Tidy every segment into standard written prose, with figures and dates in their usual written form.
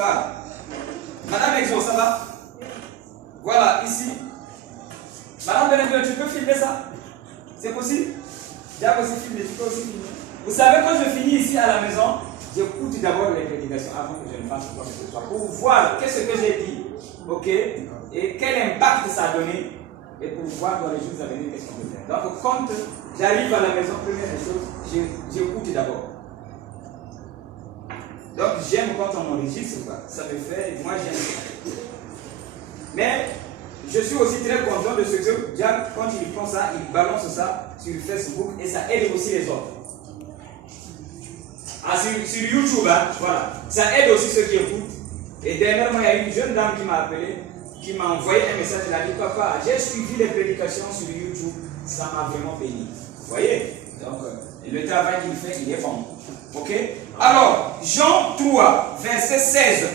Parle. Madame Exo, ça va? Voilà, ici. Madame Benedito, tu peux filmer ça? C'est possible? J'ai aussi filmé, tu peux aussi filmer. Vous savez, quand je finis ici à la maison, j'écoute d'abord les prédications avant que je ne fasse quoi que ce soit, pour voir qu'est-ce que j'ai dit, ok, et quel impact ça a donné, et pour voir dans les jours à venir qu'est-ce qu'on peut faire. Donc, quand j'arrive à la maison, première des choses, j'écoute d'abord. Donc, j'aime quand on m'enregistre, ça me fait, moi j'aime. Mais, je suis aussi très content de ce que Jack, quand il prend ça, il balance ça sur Facebook et ça aide aussi les autres. Ah, sur YouTube, hein, voilà. Ça aide aussi ceux qui écoutent. Et dernièrement, il y a une jeune dame qui m'a appelé, qui m'a envoyé un message. Elle a dit, papa, j'ai suivi les prédications sur YouTube, ça m'a vraiment béni. Vous voyez? Donc, le travail qu'il fait, il est bon. Ok? Alors, Jean 3, verset 16.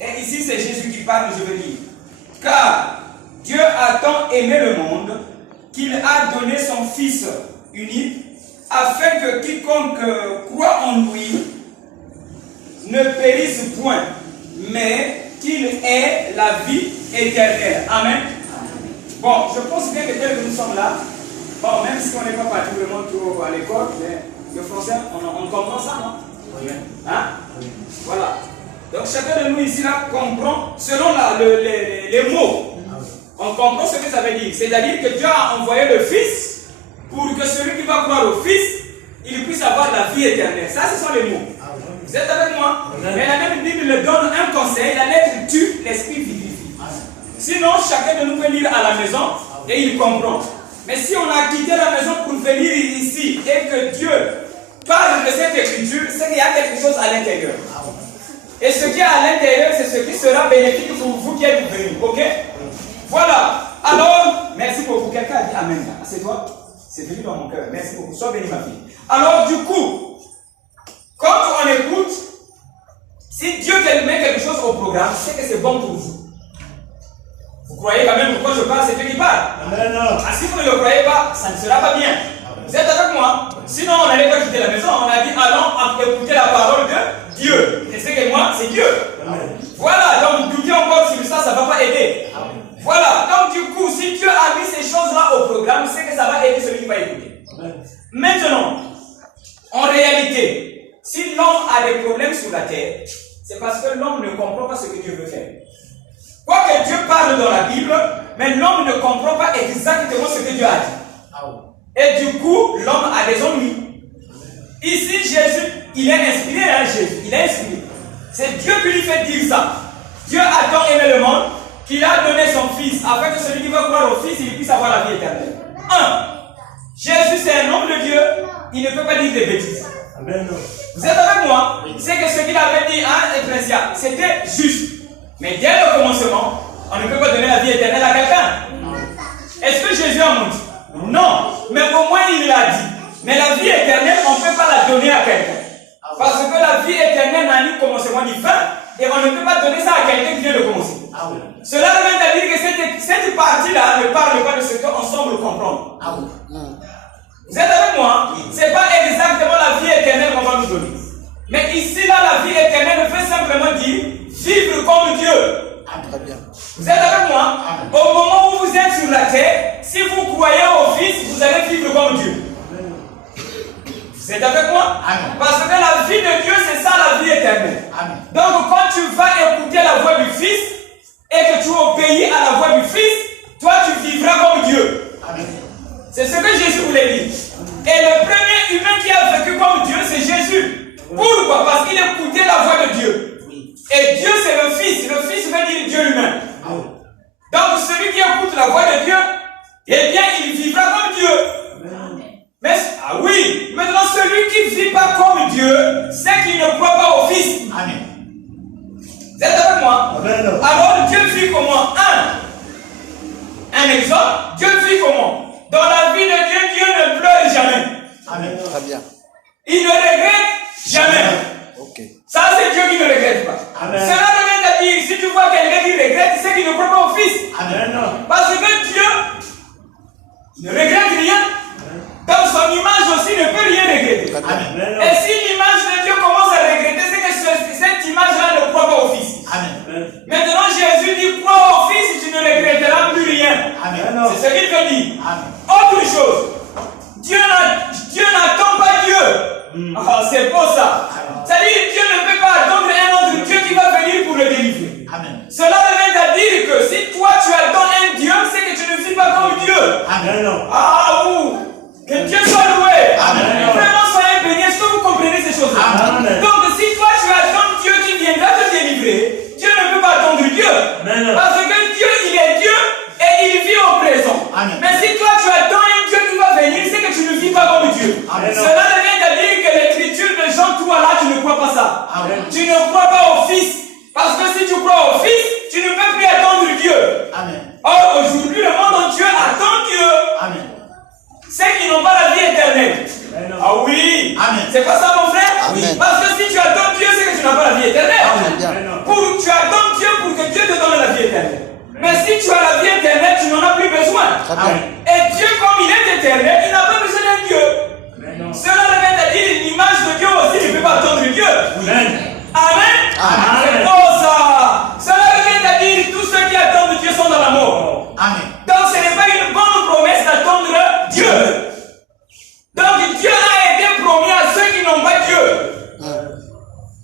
Et ici, c'est Jésus qui parle, je veux dire. Car Dieu a tant aimé le monde qu'il a donné son Fils unique, afin que quiconque croit en lui ne périsse point, mais qu'il ait la vie éternelle. Amen. Bon, je pense bien que tel que nous sommes là, bon, même si on n'est pas particulièrement trop à l'école, mais le français, on comprend ça, non? Oui. Hein? Oui. Voilà. Donc chacun de nous ici là comprend selon les mots. On comprend ce que ça veut dire. C'est-à-dire que Dieu a envoyé le Fils pour que celui qui va croire au Fils, il puisse avoir la vie éternelle. Ça, ce sont les mots. Vous êtes avec moi? Mais la même Bible le donne un conseil. La lettre tue, l'esprit vivifie. Sinon, chacun de nous peut lire à la maison et il comprend. Mais si on a quitté la maison pour venir ici et que Dieu parle de cette écriture, c'est qu'il y a quelque chose à l'intérieur. Et ce qui est à l'intérieur, c'est ce qui sera bénéfique pour vous qui êtes venus. Ok? Voilà. Alors, merci beaucoup. Quelqu'un a dit Amen. C'est toi? C'est venu dans mon cœur. Merci beaucoup. Sois béni, ma fille. Alors, du coup, quand on écoute, si Dieu met quelque chose au programme, c'est que c'est bon pour vous. Vous croyez quand même que quand je parle, c'est Dieu qui parle? Amen. Ah, si vous ne le croyez pas, ça ne sera pas bien. Vous êtes avec moi? Sinon, on n'allait pas quitter la maison. On a dit allons écouter la parole de Dieu. Et c'est que moi, c'est Dieu. Amen. Voilà. Donc, douter encore sur ça, ça ne va pas aider. Amen. Voilà. Donc, du coup, si Dieu a mis ces choses-là au programme, c'est que ça va aider celui qui va écouter. Amen. Maintenant, en réalité, si l'homme a des problèmes sur la terre, c'est parce que l'homme ne comprend pas ce que Dieu veut faire. Quoique Dieu parle dans la Bible, mais l'homme ne comprend pas exactement ce que Dieu a dit. Et du coup, l'homme a des ennuis. Ici, Jésus, il est inspiré, hein, Jésus, il est inspiré. C'est Dieu qui lui fait dire ça. Dieu a tant aimé le monde qu'il a donné son Fils, afin que celui qui va croire au Fils, il puisse avoir la vie éternelle. 1. Jésus, c'est un homme de Dieu, il ne peut pas dire des bêtises. Amen. Vous êtes avec moi? C'est que ce qu'il avait dit à Ecclésias, c'était juste. Mais dès le commencement, on ne peut pas donner la vie éternelle à quelqu'un. Est-ce que Jésus a menti? Non. Mais au moins il l'a dit. Mais la vie éternelle, on ne peut pas la donner à quelqu'un. Parce que la vie éternelle n'a ni commencement ni fin. Et on ne peut pas donner ça à quelqu'un qui vient de commencer. Cela veut dire que cette partie-là ne parle pas de ce qu'on semble comprendre. Vous êtes avec moi? Ce n'est pas exactement la vie éternelle qu'on va nous donner. Mais ici, là, la vie éternelle veut simplement dire vivre comme Dieu. Très bien. Vous êtes avec moi? Au moment où vous êtes sur la terre, si vous croyez au Fils, vous allez vivre comme Dieu. Vous êtes avec moi? Parce que la vie de Dieu, c'est ça la vie éternelle. Donc, quand tu vas écouter la voix du Fils et que tu obéis à la voix du Fils, toi, tu vivras comme Dieu. C'est ce que Jésus voulait dire. Et le premier humain qui a vécu comme Dieu, c'est Jésus. Pourquoi? Parce qu'il écoutait la voix de Dieu. Et Dieu, c'est le Fils. Le Fils veut dire Dieu lui-même. Donc, celui qui écoute la voix de Dieu, eh bien, il vivra comme Dieu. Mais, ah oui, maintenant, celui qui ne vit pas comme Dieu, c'est qu'il ne croit pas au Fils. Amen. Vous êtes avec moi? Amen. Alors, Dieu vit comment? Un exemple, Dieu vit comment? Dans la vie de Dieu, Dieu ne pleure jamais. Amen. Très bien. Il ne regrette jamais. Ok. Ça, c'est Dieu qui ne regrette pas. Amen. Cela veut dire, si tu vois quelqu'un qui regrette, c'est qu'il ne croit pas au Fils. Amen. Parce que Dieu ne regrette rien. Dans son image aussi ne peut rien regretter. Amen. Et si l'image de Dieu commence à regretter, c'est que cette image-là ne croit pas au Fils. Et Dieu, comme il est éternel, il n'a pas besoin d'un Dieu. Cela revient à dire l'image de Dieu aussi ne peut pas attendre Dieu. Amen. Oh ça. Cela revient à dire tous ceux qui attendent Dieu sont dans la mort. Donc ce n'est pas une bonne promesse d'attendre Dieu. Donc Dieu a été promis à ceux qui n'ont pas Dieu.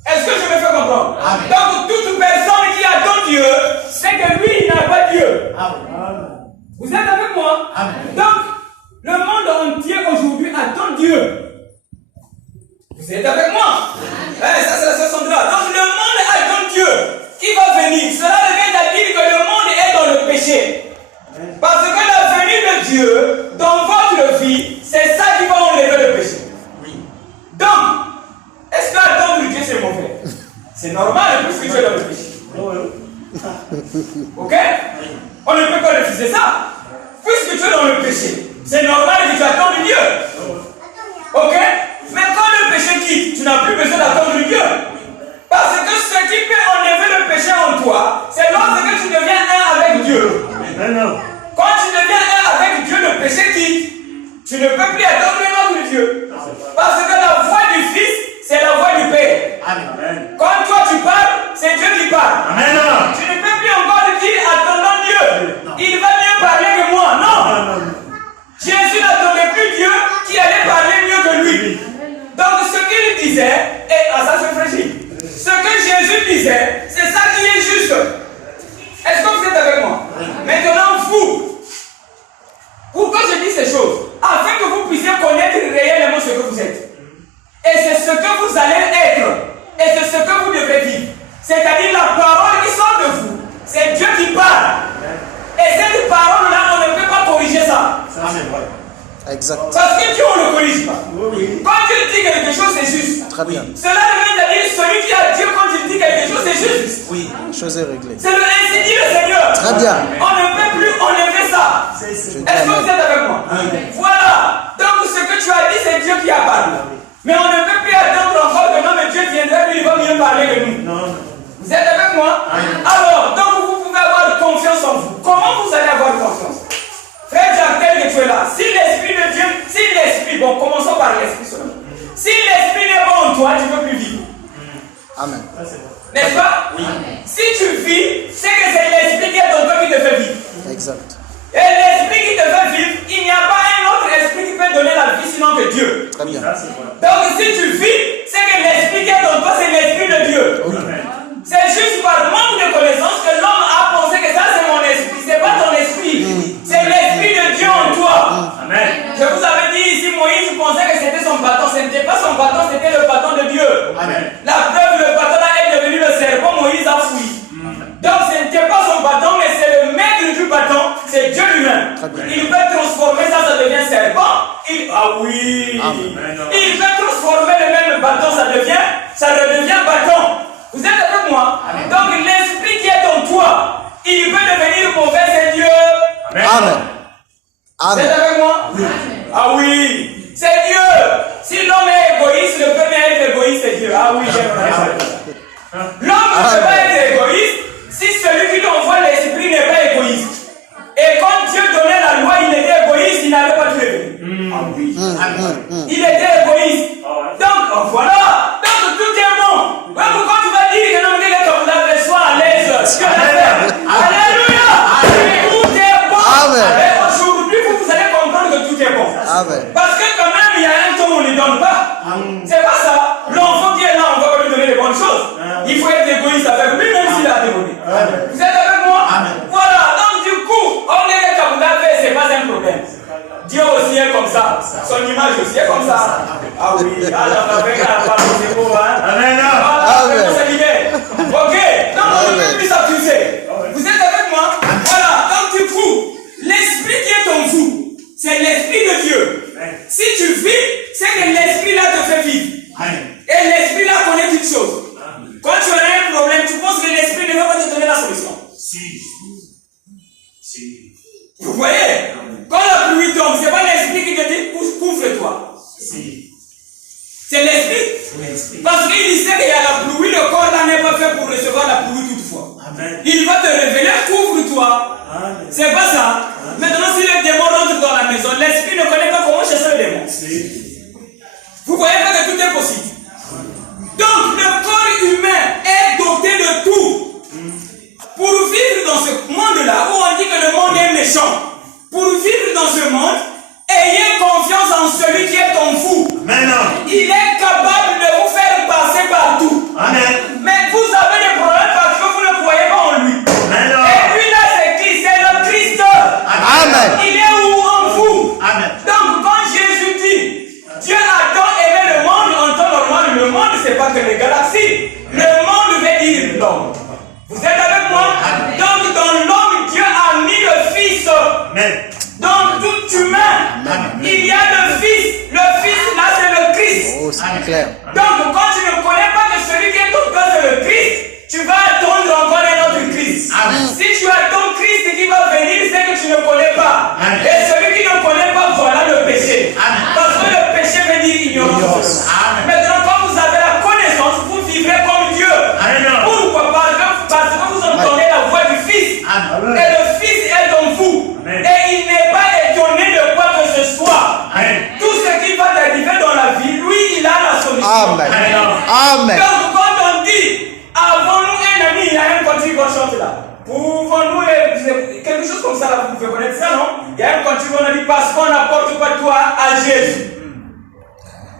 Est-ce que je me fais comprendre? Donc toute personne qui attend Dieu, c'est que lui il n'a pas Dieu. Vous êtes avec moi? Donc le monde entier aujourd'hui attend Dieu. Vous êtes avec moi? Ça c'est la façon de là. Donc le monde attend Dieu qui va venir. Cela revient à dire que le monde est dans le péché. Parce que la venue de Dieu dans votre vie, c'est ça qui va enlever le péché. Donc, est-ce que attendre Dieu c'est mauvais? C'est normal puisque tu es dans le péché. Ok? On ne peut pas refuser ça. Puisque tu es dans le péché, c'est normal que tu attendes Dieu. Ok? Mais quand le péché quitte, tu n'as plus besoin d'attendre Dieu. Parce que ce qui peut enlever le péché en toi, c'est lorsque tu deviens un avec Dieu. Quand tu deviens un avec Dieu, le péché quitte. Tu ne peux plus attendre l'autre Dieu. Parce que la voix du Fils, c'est la voix du Père. Quand toi tu parles, c'est Dieu qui parle. Tu ne peux plus encore dire attendons Dieu. Il va mieux parler que moi. Non. Jésus n'attendait plus Dieu qui allait parler mieux que lui. Donc ce qu'il disait, ça se fragile. Ce que Jésus disait, c'est ça qui est juste. Est-ce que vous êtes avec moi? Maintenant vous, pourquoi je dis ces choses? Afin que vous puissiez connaître réellement ce que vous êtes. Et c'est ce que vous allez être. Et c'est ce que vous devez vivre. C'est-à-dire la parole qui sort de vous. C'est Dieu qui parle. Et cette parole-là, on ne peut pas corriger ça. Exact. Parce que Dieu, on ne le corrige pas. Quand Dieu dit quelque chose, c'est juste. Très bien. Cela revient à dire celui qui a Dieu, quand il dit quelque chose, c'est juste. Oui, chose est réglée. C'est le ainsi dit le Seigneur. Très bien. On ne peut plus enlever ça. Est-ce que vous êtes avec moi? Voilà. Donc ce que tu as dit, c'est Dieu qui a parlé. Mais on ne peut plus attendre encore que non, mais Dieu viendra, lui, il va mieux parler que nous. Vous êtes avec moi? Alors, donc vous pouvez avoir confiance en vous. Comment vous allez avoir confiance? Frère Jacques, tel que tu es là, si l'Esprit de Dieu, si l'Esprit, bon, commençons par l'Esprit seulement. Si l'Esprit n'est pas en toi, tu ne peux plus vivre. Amen. N'est-ce pas? Oui. Si tu vis, c'est que c'est l'Esprit qui est en toi qui te fait vivre. Exact. Et l'Esprit qui te fait vivre, il n'y a pas un autre esprit qui peut donner la vie sinon que Dieu. Très bien. Donc si tu vis, c'est que l'Esprit qui est en toi, c'est l'Esprit de Dieu. Oui. C'est juste par manque de connaissance que l'homme a pensé que ça c'est mon esprit. C'est pas ton esprit. C'est l'Esprit de Dieu en toi. Amen. Je vous avais dit ici, Moïse pensait que c'était son bâton. Ce n'était pas son bâton, c'était le bâton de Dieu. Amen. La preuve, le bâton là est devenu le serpent. Moïse a fui. Donc ce n'était pas son bâton, mais c'est le maître du bâton. C'est Dieu lui-même. Il peut transformer ça, ça devient serpent. Ah oui. Amen. Il peut transformer le même bâton, ça redevient bâton. Vous êtes avec moi? Amen. Donc l'esprit qui est en toi, il peut devenir mauvais, c'est Dieu. Amen. Amen. Vous êtes avec moi? Amen. Ah oui, c'est Dieu. Si l'homme est égoïste, le premier à être égoïste, c'est Dieu. Ah oui, j'aime ça. L'homme ne peut pas être égoïste si celui qui lui envoie l'esprit n'est pas égoïste. Et quand Dieu donnait la loi, il était égoïste, il n'avait pas tué. Ah oui. Il était égoïste. Donc voilà. Donc tout est bon. Même quand tu vas dire que non, mais comme la sois à l'aise. Alléluia. Tout est bon. Amen. Aujourd'hui, vous allez comprendre que tout est bon. Amen. Parce que quand même, il y a un temps où on ne donne pas. C'est pas ça. L'enfant qui est là, on va lui donner les bonnes choses. Il faut être égoïste avec lui, même s'il a démodé. Vous êtes avec moi? Voilà. Donc du coup, on est comme la paix, c'est pas un problème. Dieu aussi est comme ça. Son image aussi est comme ça. Ah oui, alors on va faire la parole, c'est beau, hein? Amen. Ok, donc on ne peut plus s'accuser. Vous êtes avec moi? Voilà, donc du coup, l'esprit qui est en vous, c'est l'esprit de Dieu. Si tu vis, c'est que l'esprit là te fait vivre. Et l'esprit là connaît toutes choses. Quand tu as un problème, tu penses que l'esprit ne va pas te donner la solution. Si. Vous voyez? Quand la pluie tombe, ce n'est pas l'esprit qui te dit couvre-toi. Si. C'est l'esprit. Parce qu'il disait qu'il y a la pluie, le corps là n'est pas fait pour recevoir la pluie toutefois. Amen. Il va te révéler, couvre-toi. C'est pas ça. Amen. Maintenant, si le démon méchant. Pour vivre dans ce monde, ayez confiance en celui qui est en vous. Il est capable de vous faire passer partout. Amen. Mais vous avez des problèmes parce que vous ne croyez pas en lui. Et puis là, c'est qui? C'est le Christ. Amen. Il est où? En vous. Amen. Donc, quand Jésus dit, Dieu a tant aimé le monde, en temps normal, le monde, c'est pas que les galaxies. Le monde veut dire l'homme. Vous êtes avec moi? Donc, dans l'homme, Dieu a mis le Fils. Dans tout humain, il y a le Fils. Le Fils, là, c'est le Christ. Oh, c'est clair. Donc, quand tu ne connais pas que celui qui est ton cœur, c'est le Christ, tu vas attendre encore un autre Christ. Si tu attends Christ qui va venir, c'est que tu ne connais pas. Et celui qui ne connaît pas, voilà le péché. Parce que le péché veut dire ignorance. Maintenant, quand vous avez la connaissance, vous vivrez comme Dieu. Pourquoi? Parce que vous entendez la voix du Fils. Et le Fils est en vous. Et il n'est pas étonné de quoi que ce soit. Tout ce qui va t'arriver dans la vie, lui, il a la solution. Amen. Amen. Donc, quand on dit, avons-nous un ami, il y a un cantique qu'on chante là. Pouvons-nous, quelque chose comme ça là, vous pouvez connaître ça, non? Il y a un cantique qu'on a dit, parce qu'on n'apporte pas toi à Jésus.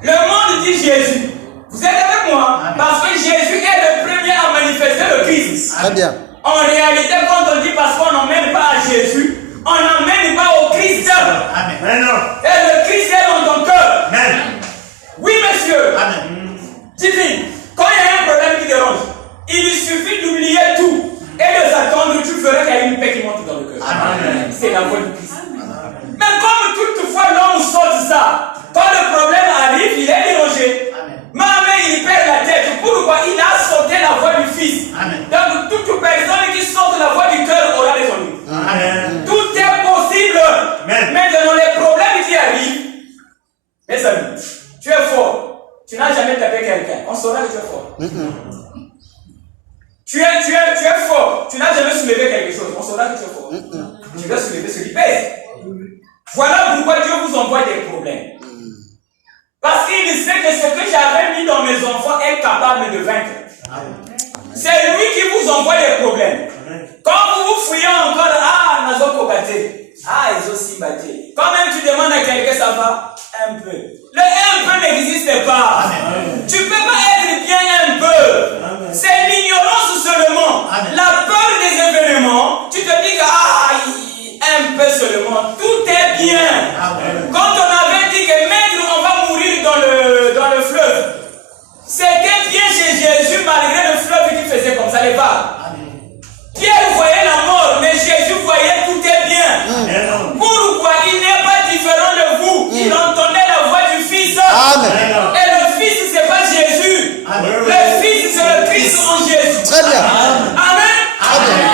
Le monde dit Jésus. Vous êtes avec moi? Parce que Jésus est le premier à manifester le Christ. Très bien. En réalité, quand on dit parce qu'on n'emmène pas à Jésus, on n'emmène pas au Christ. Et le Christ est dans ton cœur. Oui, monsieur. Divine, quand il y a un problème qui dérange, il suffit d'oublier tout et de s'attendre, tu feras qu'il y a une paix qui monte dans le cœur. C'est la voix du Christ. Mais comme toutefois l'homme saute ça, quand le problème arrive, il est dérangé. Mais il perd la tête. Pourquoi? Il a sauté la voix du Fils. Donc toute personne qui saute la voix du cœur aura des ennuis. Tout est possible. Maintenant les problèmes qui arrivent, mes amis, tu es fort. Tu n'as jamais tapé quelqu'un. On saura que tu es fort. Tu es fort. Tu n'as jamais soulevé quelque chose. On saura que tu es fort. Tu dois soulever ce qui pèse. Voilà pourquoi Dieu vous envoie des problèmes. Parce qu'il sait que ce que j'avais mis dans mes enfants est capable de vaincre. C'est lui qui vous envoie des problèmes. Quand vous vous fouillez encore, nazo kogate. Ils ont si batté. Quand même tu demandes à quelqu'un, ça va un peu. Le un peu n'existe pas. Tu ne peux pas être bien un peu. C'est l'ignorance seulement. La peur des événements. Tu te dis que un peu seulement. Tout est bien. Quand on avait dit que maître, on va mourir dans le fleuve. C'était bien chez Jésus malgré le fleuve qui faisait comme ça les vagues. Pierre voyait la mort, mais Jésus voyait tout est bien. Pourquoi? Il n'est pas différent de vous. Il entendait la voix du Fils. Amen. Et le Fils, c'est pas Jésus. Le Fils, c'est le Christ en Jésus. Très bien. Amen.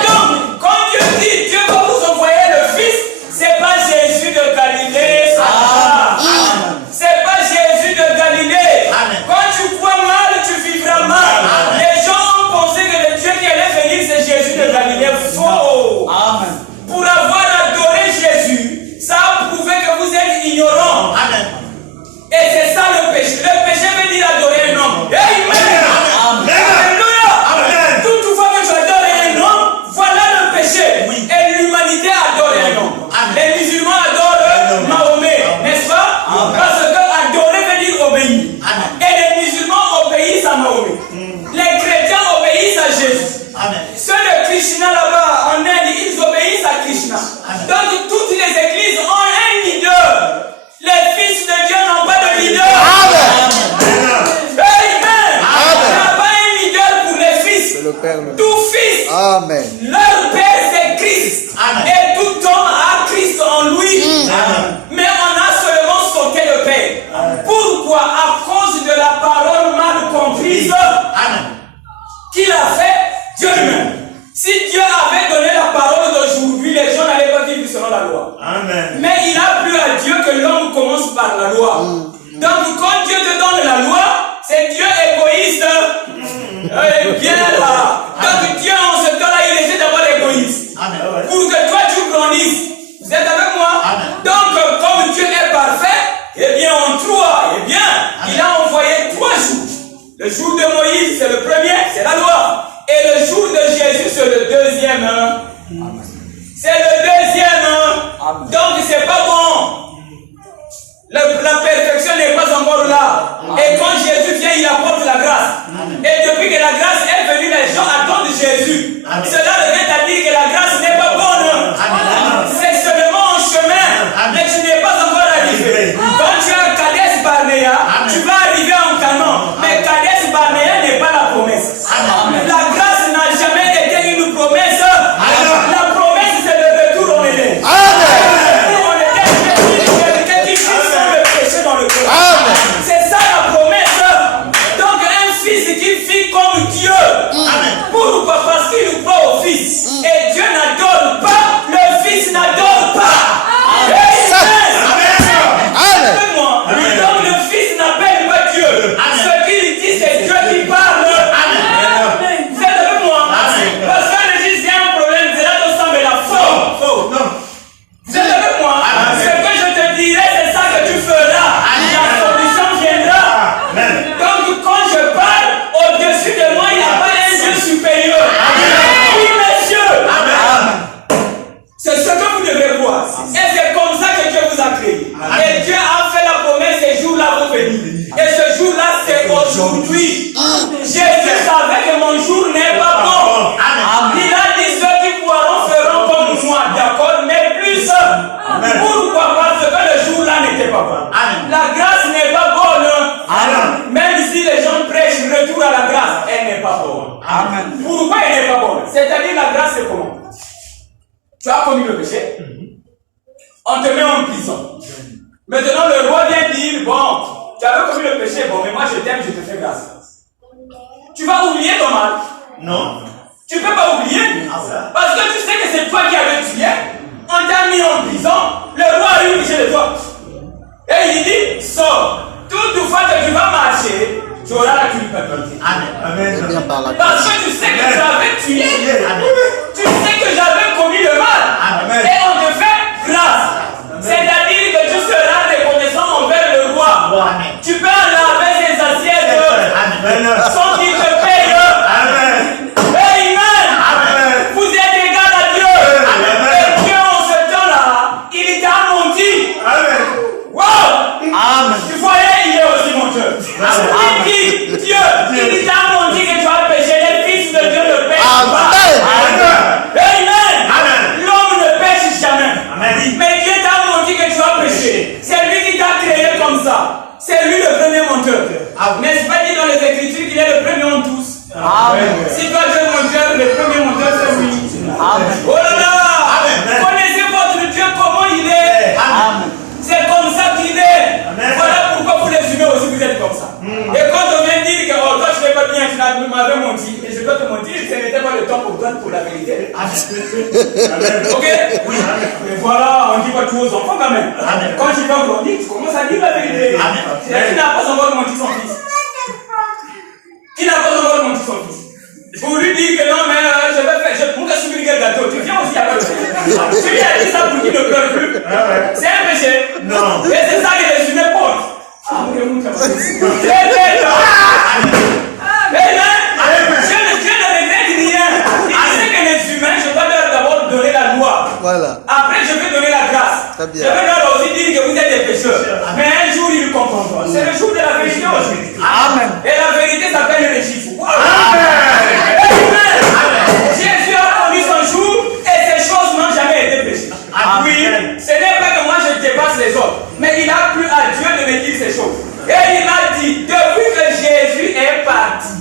Donc, quand Dieu dit, Dieu va vous envoyer le Fils, c'est pas Jésus de Galilée. C'est pas Jésus de Galilée. Quand tu crois mal, tu vivras mal. Les gens ont pensé que le Dieu qui allait venir, c'est Jésus de Galilée. Faux. Pour avoir adoré Jésus, ça a prouvé que vous êtes ignorants. Et c'est ça le péché. Le péché veut dire adorer un homme. Amen. Alléluia. Toutefois que tu adores un homme, voilà le péché. Et l'humanité adore un homme. Les musulmans adorent Mahomet, n'est-ce pas? Parce que adorer veut dire obéir. Et les musulmans obéissent à Mahomet. Les chrétiens obéissent à Jésus. Ceux de Krishna là-bas en Inde, ils obéissent à Krishna. Donc toutes les églises ont un leader. Les fils de Dieu n'ont pas de leader. Amen. Il n'y a pas un leader pour les fils. C'est le Père. Tout fils. Amen. Leur Père c'est Christ. Et tout homme a Christ en lui. Mais on a seulement sauté le Père. Pourquoi? À cause de la parole mal comprise. Qui l'a fait? Dieu lui-même. Si Dieu avait donné la parole d'aujourd'hui, les gens n'allaient pas vivre selon la loi. Mais il a plu à Dieu que l'homme commence par la loi. Donc quand Dieu te donne la loi, c'est Dieu égoïste. Bien là. Donc Dieu en ce temps-là, il essaie d'avoir l'égoïsme. Pour que toi tu grandisses. Vous êtes avec moi? Donc comme Dieu est parfait, eh bien en toi, eh bien, il a envoyé 3 jours. Le jour de Moïse, c'est le premier, c'est la loi. Et le jour de Jésus, c'est le deuxième. C'est le deuxième. Donc c'est pas bon. La perfection n'est pas encore là. Et quand Jésus vient, il apporte la grâce. Et depuis que la grâce est venue, les gens attendent Jésus. Cela revient à dire que la grâce n'est pas bonne. C'est seulement un chemin, mais tu n'es pas encore arrivé. Quand tu es à Kadesh Barnea, tu vas arriver en Canaan. Mais Kadesh Barnea n'est pas la promesse. La grâce n'a jamais été une promesse. La promesse, c'est le retour en Éden. C'est ça la promesse. Donc un fils qui vit comme Dieu. Pourquoi? Parce qu'il croit au fils. Et Dieu n'adore pas, le fils n'adore pas. Amen. Donc le fils n'appelle pas Dieu. Ce qu'il dit, c'est Dieu qui parle. Vous êtes avec moi? Parce que le juge, il y a un problème, c'est là qu'on semble la faux. Vous êtes avec moi? Ce que je te dirai, c'est ça que tu feras. Donc quand je parle, au-dessus de moi, il n'y a pas un Dieu supérieur. Oui, messieurs. C'est ce que vous devez voir. Et c'est comme ça que Dieu vous a créé. Et Dieu a fait la promesse, ces jours-là vont venir. Et ce jour-là, c'est aujourd'hui. Jésus savait que mon jour n'est pas bon. Il a dit ceux qui croiront feront comme moi, d'accord, mais plus. Pourquoi? Parce que le jour-là n'était pas bon. La grâce n'est pas bonne. Même si les gens prêchent retour à la grâce, elle n'est pas bonne. Pourquoi elle n'est pas bonne? C'est-à-dire la grâce, c'est comment? Tu as commis le péché, on te met en prison. Maintenant, le roi vient dire, bon, tu avais commis le péché, bon, mais moi je t'aime, je te fais grâce. Tu vas oublier ton mal? Non. Tu ne peux pas oublier, parce que tu sais que c'est toi qui avais tué. On t'a mis en prison, le roi a eu péché de toi. Et il dit, sors. Toutefois que tu vas marcher, tu auras la culpabilité. Amen. Parce que tu sais que tu avais tué. Tu sais que j'avais commis le mal. Et on te fait grâce. C'est-à-dire que tu seras reconnaissant envers le roi. Tu peux laver ses assiettes sans qu'il te paye. Amen. Vous êtes égal à Dieu. Et Dieu en ce temps-là, il t'a menti. Wow. Tu voyais, il est aussi mon Dieu. Il dit, Dieu, il t'a menti que tu as péché. Les fils de Dieu ne pêchent pas. Amen. L'homme ne pêche jamais. Mais Dieu t'a menti que tu as péché. C'est lui qui t'a créé comme ça. C'est lui le premier menteur. N'est-ce pas dit dans les Écritures qu'il est le premier en tous? Si toi tu es menteur, le premier menteur c'est lui. Oh là là. Connaissez votre Dieu comment il est. C'est comme ça qu'il est. Voilà pourquoi vous les humains aussi vous êtes comme ça. Et quand on vient dire que oh, toi je n'es pas bien, tu m'avais menti, et je dois te mentir, ce n'était pas le temps pour toi pour la vérité. Ok? Oui. Mais voilà, on dit pas tout aux enfants quand même. Quand tu vas grandir, tu commences à dire la vérité. Qui n'a pas encore menti son fils? Qui n'a pas encore menti son fils? Pour lui dire que non, mais je vais faire, pour que je subis le gâteau, tu viens aussi à pas de péché. Tu lui as dit ça pour qu'il ne pleure plus. C'est un péché. Non. Et c'est ça que les humains portent. Dieu ne regrette rien. Il disait que les humains, je dois leur d'abord donner la loi. Voilà. Après, je vais donner la grâce. Je vais leur aussi dire que vous êtes des pécheurs. Mais un jour, ils comprendront. C'est le jour de la vérité aussi. Amen. Et la vérité s'appelle le chiffre. Amen. Jésus a connu son jour et ces choses n'ont jamais été péchées. Oui, ce n'est pas que moi je dépasse les autres, mais il a plu à Dieu de me dire ces choses. Et il m'a dit, depuis que Jésus est parti,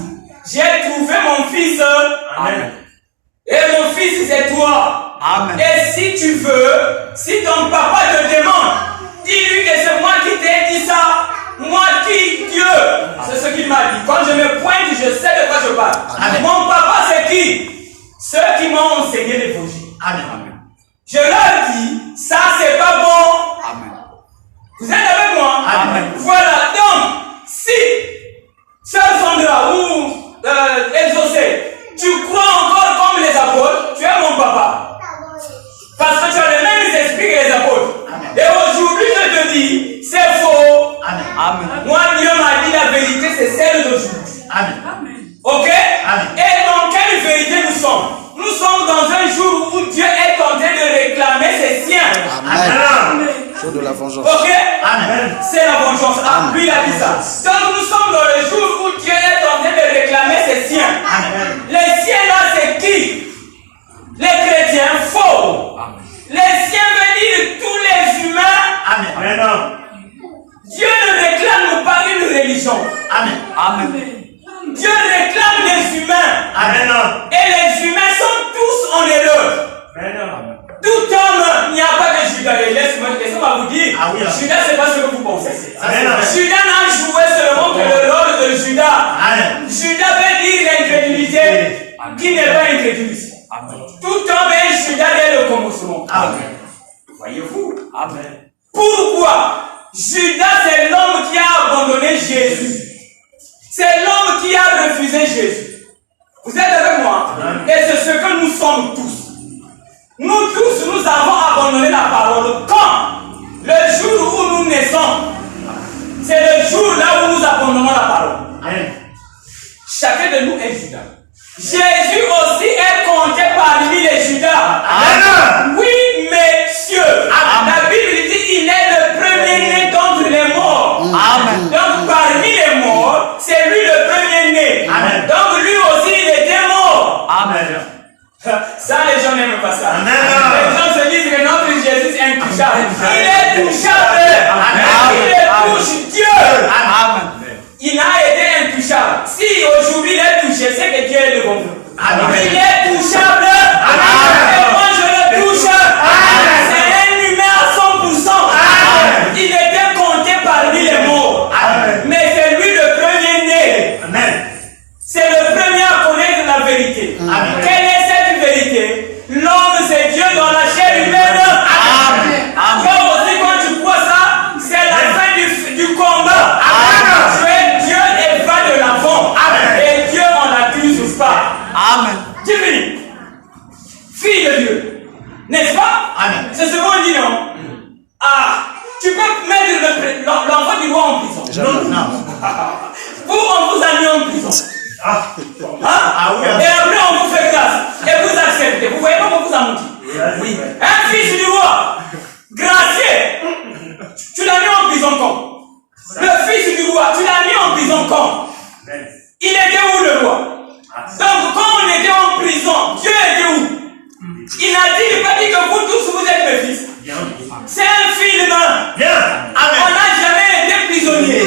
j'ai trouvé mon fils. Amen. Et mon fils, c'est toi. Amen. Et si tu veux, si ton papa te demande, dis-lui que c'est moi qui t'ai dit ça. Moi qui, Dieu. C'est ce qu'il m'a dit. Quand je me pointe, je sais de quoi je parle. Amen. Mon papa, c'est qui? Ceux qui m'ont enseigné l'évangile. Amen. Je leur dis, ça c'est pas bon. Amen. Vous êtes avec moi? Amen. Voilà. Donc, si, Sœur Sandra ou Exaucé, tu crois encore comme les apôtres, tu es mon papa. Parce que tu as les mêmes esprits que les apôtres. Amen. Et aujourd'hui, je te dis, c'est faux. Amen. Moi, Dieu m'a dit la vérité, c'est celle d'aujourd'hui. Amen. Ok? Amen. Et dans quelle vérité nous sommes? Nous sommes dans un jour où Dieu est en train de réclamer ses siens. Amen. Jour de la vengeance. Ok? Amen. C'est la vengeance. Ah, lui il a dit ça. Donc nous sommes dans le jour où Dieu est en train de réclamer ses siens. Amen. Les siens là, c'est qui? Les chrétiens faux. Amen. Les siens veut dire tous les humains. Amen. Dieu ne réclame pas une religion. Amen. Amen. Dieu réclame les humains. Amen. Et les humains sont tous en erreur. Amen. Tout homme, il n'y a pas de Judas. Laissez-moi vous dire, Judas, c'est pas ce que vous pensez. Judas n'a joué seulement que le rôle de Judas. Judas veut dire l'incrédulité qui n'est pas incrédulité. Tout homme est Judas dès le commencement. Voyez-vous? Amen. Pourquoi? Judas, c'est l'homme qui a abandonné Jésus. C'est l'homme qui a refusé Jésus. Vous êtes avec moi? Et c'est ce que nous sommes tous. Nous tous, nous avons abandonné la parole. Quand? Le jour où nous naissons. C'est le jour là où nous abandonnons la parole. Amen. Chacun de nous est Judas. Jésus aussi est compté parmi les Judas. Amen. Oui, messieurs. Amen. La Bible dit il est le premier-né d'entre les morts. Amen. Donc parmi les morts, c'est lui le premier-né. Amen. Donc lui aussi il était mort. Amen. Ça, les gens n'aiment pas ça. Amen. Les gens se disent que notre Jésus est intouchable. Il est touchable. Il touche Dieu. Amen. Il a été intouchable. Si aujourd'hui il est touché, c'est que Dieu est devant vous. Il est touchable. Et moi je le touche. C'est un humain à 100%. Il était compté parmi les morts. Mais c'est lui le premier-né. C'est le premier à connaître la vérité. Quelle est cette vérité? L'homme c'est Dieu dans la chair humaine. Toi aussi quand tu crois ça, c'est la fin du combat. Tu es Dieu et va de l'avant. Et Dieu on n'accuse pas. Amen. Dis-lui, fille de Dieu, n'est-ce pas? Amen. C'est ce qu'on dit, non? Ah, tu peux mettre l'enfant du roi en prison. Non. Vous, on vous a mis en prison. Et après on vous fait grâce. Et vous acceptez. Vous voyez comment on vous a menti? Oui. Un fils du roi, gracié, tu l'as mis en prison quand? Le fils du roi, tu l'as mis en prison quand? Il était où le roi? Donc quand on était en prison, Dieu était où? Il n'a pas dit que vous tous vous êtes mes fils. C'est un film. On n'a jamais été prisonnier. Et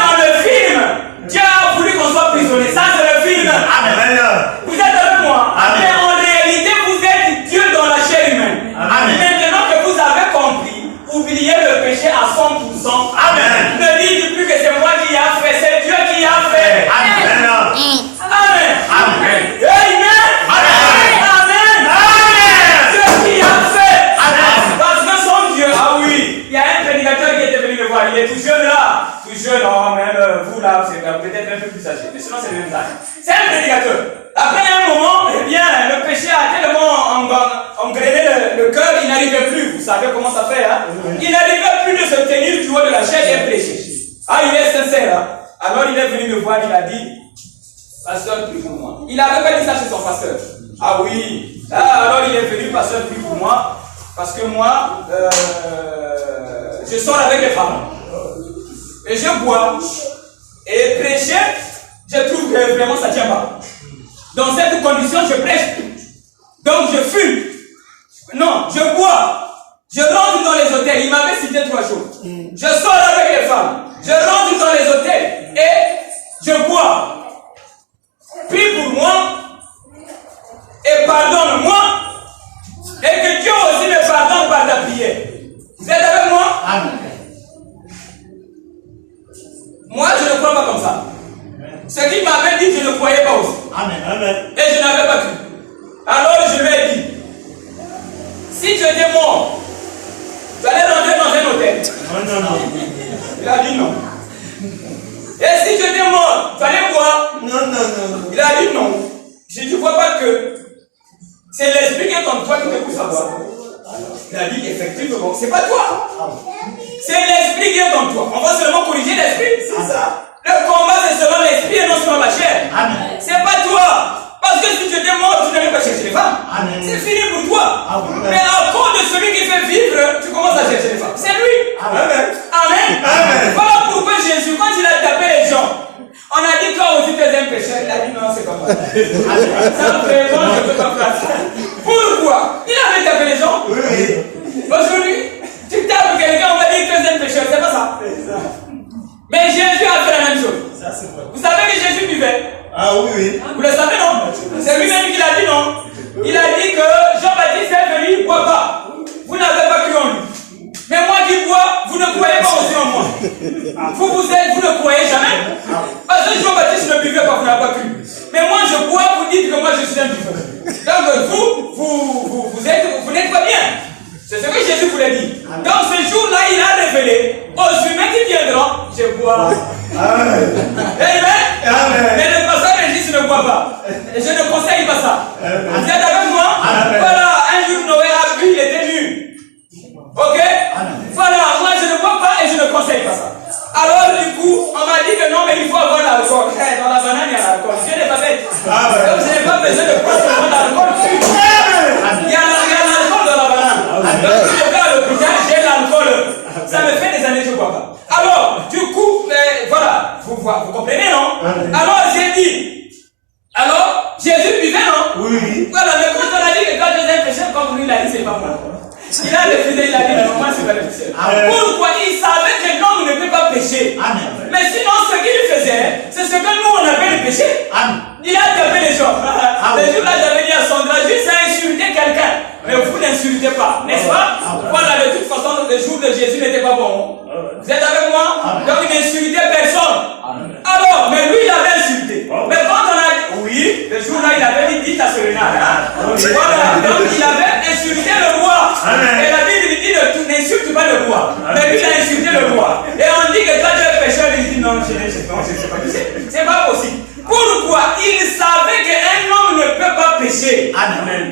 dans le film, Dieu a voulu qu'on soit prisonnier. Ça c'est le film. Vous êtes avec moi. Mais en réalité vous êtes Dieu dans la chair humaine. Maintenant que vous avez compris, oubliez le péché à 100%. Ne dites plus que c'est moi qui a fait, c'est Dieu qui a fait. Amen. Dieu qui a fait. Parce que son Dieu, ah oui, il y a un prédicateur qui était venu me voir, il est tout jeune là. Tout jeune, oh, même vous là, c'est peut-être un peu plus âgé, mais sinon c'est le même âge. C'est un prédicateur. Après un moment, eh bien, le péché a tellement engrené le cœur, il n'arrivait plus. Vous savez comment ça fait, hein? Il n'arrivait plus de se tenir du haut de la chaise et prêcher. Ah, il est sincère, hein? Alors il est venu me voir, il a dit, pasteur, prie pour moi. Il n'avait pas dit ça chez son pasteur. Ah oui. Alors il est venu, pasteur, prie pour moi. Parce que moi, je sors avec les femmes. Et je bois. Et prêcher, je trouve que vraiment ça ne tient pas. Dans cette condition, je prêche. Donc je fume. Non, je bois. Je rentre dans les hôtels. Il m'avait cité 3 choses. Je sors avec les femmes. Je rentre dans les hôtels. Et je bois. Prie pour moi. Et pardonne-moi. Et que Dieu aussi me pardonne par ta prière. Vous êtes avec moi? Amen. Moi, je ne crois pas comme ça. Ce qu'il m'avait dit, je ne croyais pas aussi. Amen. Et je n'avais pas cru. Alors je lui ai dit, si tu étais mort, tu allais rentrer dans un hôtel. Non. Il a dit non. Et si tu étais mort, tu allais boire. Non. Il a dit non. Je ne vois pas que c'est l'esprit qui est en toi qui te pousse à boire. Il a dit effectivement, c'est pas toi. C'est l'esprit qui est en toi. On va seulement corriger l'esprit. C'est ça. Le combat c'est seulement l'esprit et non seulement la chair. Amen. C'est pas toi. Parce que si tu étais mort, tu n'allais pas chercher les femmes. C'est fini pour toi. Mais à cause de celui qui fait vivre Vous êtes avec moi? Voilà, un jour Noé a vu, il était nu. Ok? Voilà, moi je ne vois pas et je ne conseille pas ça. Alors du coup, on m'a dit que non, mais il faut avoir l'alcool. Dans la banane, il y a l'alcool. Dieu n'est pas bête. Donc je n'ai pas besoin de prendre l'alcool. Il y a l'alcool dans la banane. Donc si je vais à l'hôpital, j'ai l'alcool. Ça me fait des années que je ne bois pas. Alors, du coup, voilà, vous comprenez, non? Alors j'ai dit, alors, Jésus buvait, non? Oui. Voilà, mais quand on a dit que quand Jésus est péché, comme lui, il a dit, c'est pas moi. Il a refusé, il a dit, mais moi, c'est pas le péché. Pourquoi? Il savait que l'homme ne peut pas pécher. Mais sinon, ce qu'il faisait, c'est ce que nous, on appelle le péché. Il a tapé les gens. Le jour-là, j'avais dit à Sandra, juste à insulter quelqu'un. Mais vous n'insultez pas, n'est-ce pas? Voilà, de toute façon, le jour de Jésus n'était pas bon. Vous êtes avec moi? Donc, il n'insultait personne. Alors, mais lui, il avait insulté. Mais quand on a dit, oui, le jour-là, il avait dit, dites à Serena. Voilà, donc il avait insulté le roi. Et la Bible dit, n'insulte pas le roi. Mais lui, il a insulté le roi. Et on dit que quand tu es pécheur, il dit, non, je ne sais pas qui c'est. C'est pas possible. Pourquoi? Il savait qu'un homme ne peut pas pécher.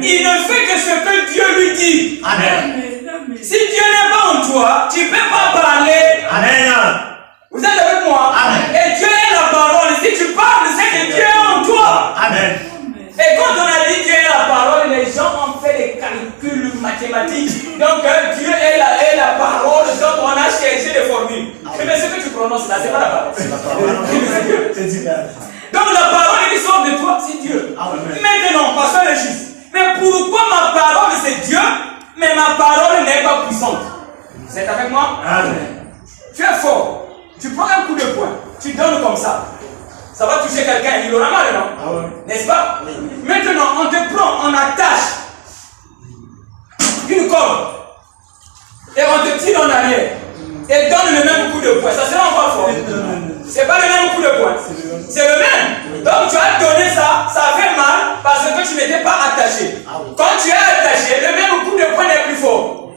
Il ne fait que ce que Dieu lui dit. Si Dieu n'est pas en toi, tu ne peux pas parler. Vous êtes avec moi? Et Dieu est la parole. Si tu parles, c'est que Dieu est en toi. Et quand on a dit Dieu est la parole, les gens ont fait des calculs mathématiques. Donc Dieu est la parole. Donc on a cherché des formules. Mais ce que tu prononces là, c'est pas la parole. C'est la parole. C'est Dieu. Donc la parole qui sort de toi, c'est Dieu. Maintenant, passons le juste. Mais pourquoi ma parole c'est Dieu, mais ma parole n'est pas puissante? Vous êtes avec moi? Tu es fort. Tu prends un coup de poing, tu donnes comme ça. Ça va toucher quelqu'un, il aura mal, non? N'est-ce pas? Maintenant, on te prend, on attache une corde et on te tire en arrière et donne le même coup de poing. Ça sera encore fort. C'est pas le même coup de poing. C'est le même. Donc tu as donné ça, ça fait mal parce que tu n'étais pas attaché. Quand tu es attaché, le même coup de poing est plus fort.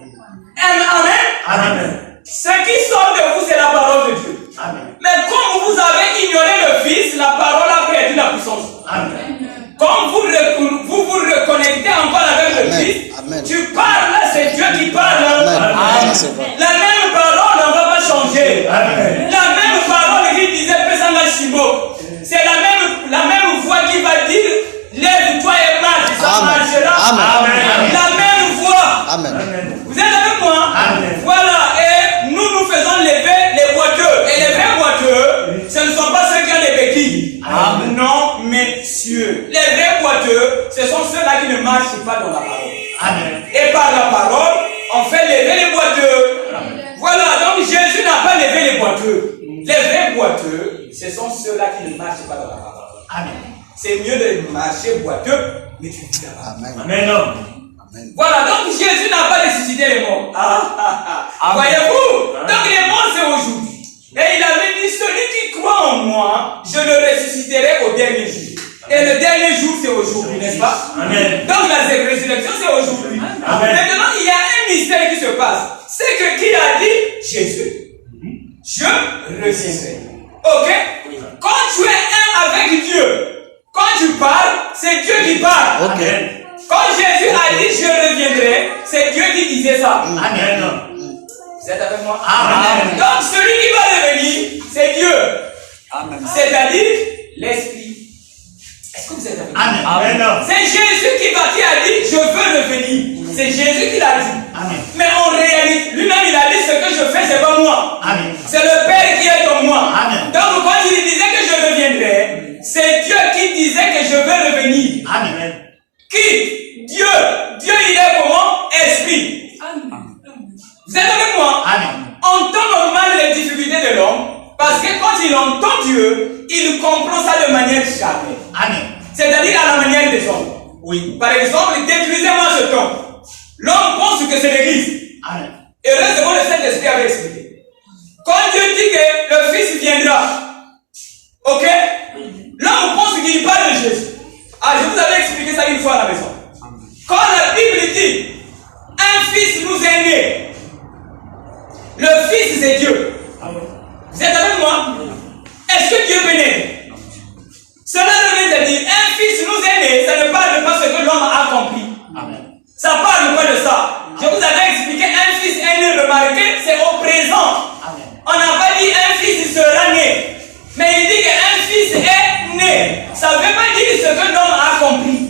Amen. Ce qui sort de vous, c'est la parole de Dieu. Mais comme vous avez ignoré le Fils, la parole a perdu la puissance. Comme vous vous reconnectez encore avec le Fils, tu parles, c'est Dieu qui parle. La même parole, on ne va pas changer. La même parole qui disait Pesanga Shimo, c'est la même voix qui va dire lève-toi et marche, ça marchera. La même voix. Vous êtes avec moi? Voilà, et nous faisons lever les boiteux. Et les vrais boiteux, ce ne sont pas ceux qui ont les béquilles. Non, messieurs. Les vrais boiteux, ce sont ceux-là qui ne marchent pas dans la parole. Et par la parole, on fait lever les boiteux. Voilà, donc Jésus n'a pas levé les boiteux. Les vrais boiteux, ce sont ceux-là qui ne marchent pas dans la parole. C'est mieux de marcher boiteux, mais tu vis là-bas. Amen. Voilà, donc Jésus n'a pas ressuscité les morts. Voyez-vous? Donc les morts, c'est aujourd'hui. Et il avait dit, celui qui croit en moi, je le ressusciterai au dernier jour. Et le dernier jour, c'est aujourd'hui, n'est-ce pas? Donc la résurrection, c'est aujourd'hui. Maintenant, il y a un mystère qui se passe. C'est que qui a dit? Jésus. Je reviendrai. Ok? Quand tu es un avec Dieu, quand tu parles, c'est Dieu qui parle. Quand Jésus a dit je reviendrai, c'est Dieu qui disait ça. Vous êtes avec moi? Donc celui qui va revenir, c'est Dieu. C'est-à-dire l'Esprit. Est-ce que vous êtes avec moi? C'est Jésus qui a dit je veux revenir. C'est Jésus qui l'a dit. Mais en réalité, lui-même il a dit ce que je fais, c'est pas moi. C'est le Père qui est en moi. Donc quand il disait que je reviendrai, c'est Dieu qui disait que je veux revenir. Qui? Dieu. Dieu il est comment? Esprit. Vous êtes avec moi? En temps normal les difficultés de l'homme, parce que quand il entend Dieu, il comprend ça de manière charnelle. C'est-à-dire à la manière des hommes. Par exemple, détruisez-moi ce temple. L'homme pense que c'est l'église. Heureusement, le Saint-Esprit avait expliqué. Quand Dieu dit que le Fils viendra, ok? L'homme pense qu'il parle de Jésus. Je vous avais expliqué ça une fois à la maison. Quand la Bible dit, un Fils nous est né, le Fils c'est Dieu. Vous êtes avec moi? Est-ce que Dieu est né? Cela veut dire, un Fils nous est né, ça ne parle pas ce que Ça parle de quoi de ça? Je vous avais expliqué, un fils est né, remarquez, c'est au présent. On n'a pas dit un fils il sera né. Mais il dit qu'un fils est né. Ça ne veut pas dire ce que l'homme a compris.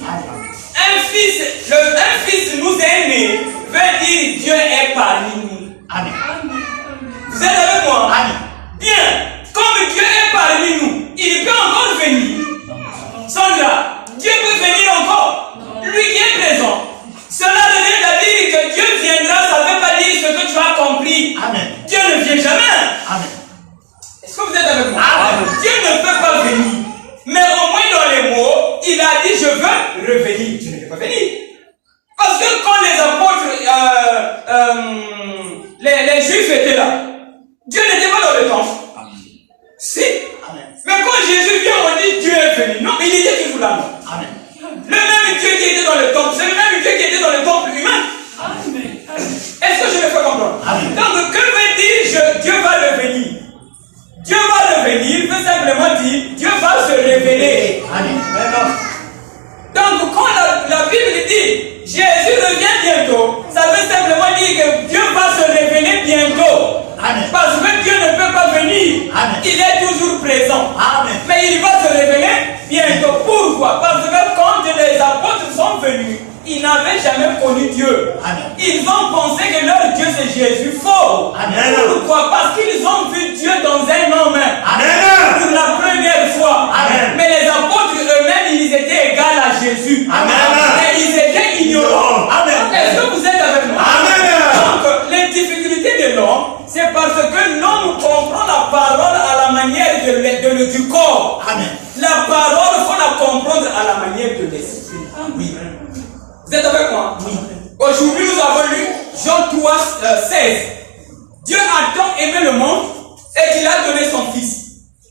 Un fils nous est né, veut dire Dieu est parmi nous. Amen. Vous êtes avec moi? Amen. Bien. Comme Dieu est parmi nous, il peut encore venir. Sandra, Dieu peut venir encore. Lui qui est présent. Cela revient à dire que Dieu viendra, ça ne veut pas dire ce que tu as compris. Amen. Dieu ne vient jamais. Amen. Est-ce que vous êtes avec moi? Amen. Dieu ne peut pas venir. Mais au moins dans les mots, il a dit je veux revenir. Tu ne peux pas venir. Parce que quand les apôtres, les juifs étaient là, Dieu n'était pas dans le temple. Si. Amen. Mais quand Jésus vient, on dit Dieu est venu. Non, il était toujours là. Amen. Le même Dieu qui était dans le temple, c'est le même Dieu qui était dans le temple humain. Est-ce que je me fais comprendre? Amen. Donc, que veut dire Dieu va revenir? Dieu va revenir, veut simplement dire Dieu va se révéler. Amen. Donc, quand la Bible dit Jésus revient bientôt, ça veut simplement dire que Dieu va se révéler bientôt. Amen. Parce que Dieu ne peut pas venir. Amen. Il est toujours présent. Amen. Mais il va se révéler bientôt. Pourquoi? Parce que quand les apôtres sont venus, ils n'avaient jamais connu Dieu. Amen. Ils ont pensé que leur Dieu c'est Jésus. Faux. Amen. Pourquoi? Parce qu'ils ont vu Dieu dans un homme. Amen. Pour la première fois. Amen. Mais les apôtres eux-mêmes, ils étaient égaux à Jésus. Amen. Mais ils étaient ignorants. Amen. Est-ce que vous êtes avec moi? Amen. Donc, les difficultés de l'homme, c'est parce que l'homme comprend la parole à la manière du corps. Amen. La parole, il faut la comprendre à la manière de l'esprit. Oui. Vous êtes avec moi? Oui. Aujourd'hui, nous avons lu Jean 3, 16. Dieu a tant aimé le monde et qu'il a donné son Fils.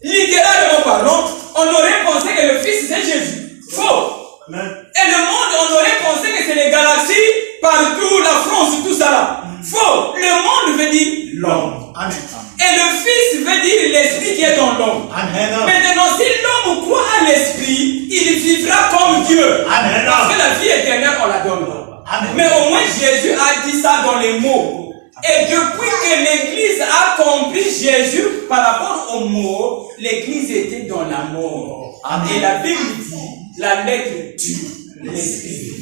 Littéralement parlant, on aurait pensé que le Fils c'est Jésus. Faux. Amen. Et le monde, on aurait pensé que c'est les galaxies, partout, la France, tout ça là. Faux. Le monde veut dire l'homme. Amen. Et le Fils veut dire l'esprit qui est dans l'homme. Amen. Maintenant, si l'homme croit à l'esprit, il vivra comme Dieu. Amen. Parce que la vie éternelle, on la donne. Amen. Mais au moins, Jésus a dit ça dans les mots. Et depuis que l'Église a compris Jésus par rapport aux mots, l'Église était dans la mort. Amen. Et la Bible dit, la lettre tue, l'esprit.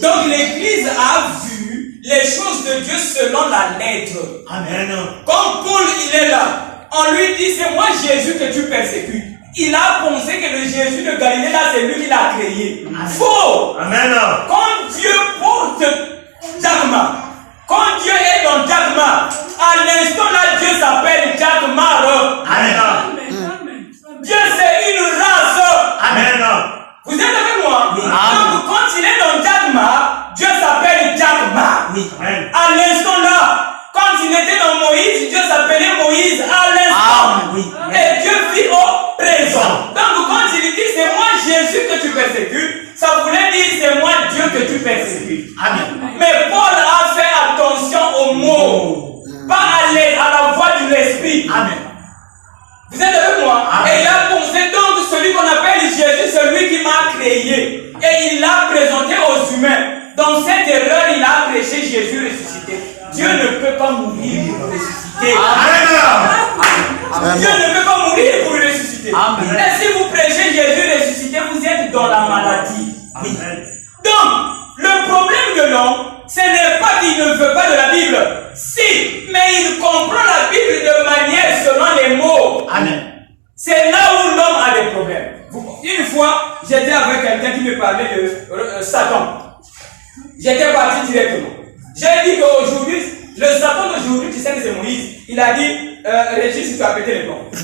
Donc l'Église a vu les choses de Dieu selon la lettre. Amen. Comme Paul, il est là, on lui dit, c'est moi Jésus que tu persécutes. Il a pensé que le Jésus de Galilée, là, c'est lui qui l'a créé. Amen. Faux! Amen. Quand Dieu porte Dagmar, quand Dieu est dans Dagmar, à l'instant là, Dieu s'appelle Dagmar. Amen. Dieu, c'est une race. Amen. Vous êtes avec moi? Oui. Donc, quand il est dans Dagmar, Dieu s'appelle Dagmar. Oui. Amen. À l'instant là, quand il était dans Moïse, Dieu s'appelait Moïse à l'instant. Oui. Et Dieu vit au présent. Donc quand il dit c'est moi Jésus que tu persécutes, ça voulait dire c'est moi Dieu que tu persécutes. Amen. Mais Paul a fait attention aux mots, pas à la voix de l'esprit. Amen. Vous êtes avec moi? Amen. Et il a pensé donc celui qu'on appelle Jésus, c'est lui qui m'a créé. Et il l'a présenté aux humains. Dans cette erreur, il a prêché Jésus ressuscité. Dieu ne peut pas mourir pour ressusciter. Amen. Dieu ne peut pas mourir pour ressusciter. Amen. Et si vous prêchez Jésus ressuscité, vous êtes dans la maladie. Amen. Donc, le problème de l'homme, ce n'est pas qu'il ne veut pas de la Bible. Si, mais il comprend la Bible de manière selon les mots. Amen. C'est là où l'homme a des problèmes. Une fois, j'étais avec quelqu'un qui me parlait de Satan. J'étais parti directement. J'ai dit qu'aujourd'hui, le Satan d'aujourd'hui, tu sais que c'est Moïse. Il a dit, Régis, si tu as pété les plombs. Vous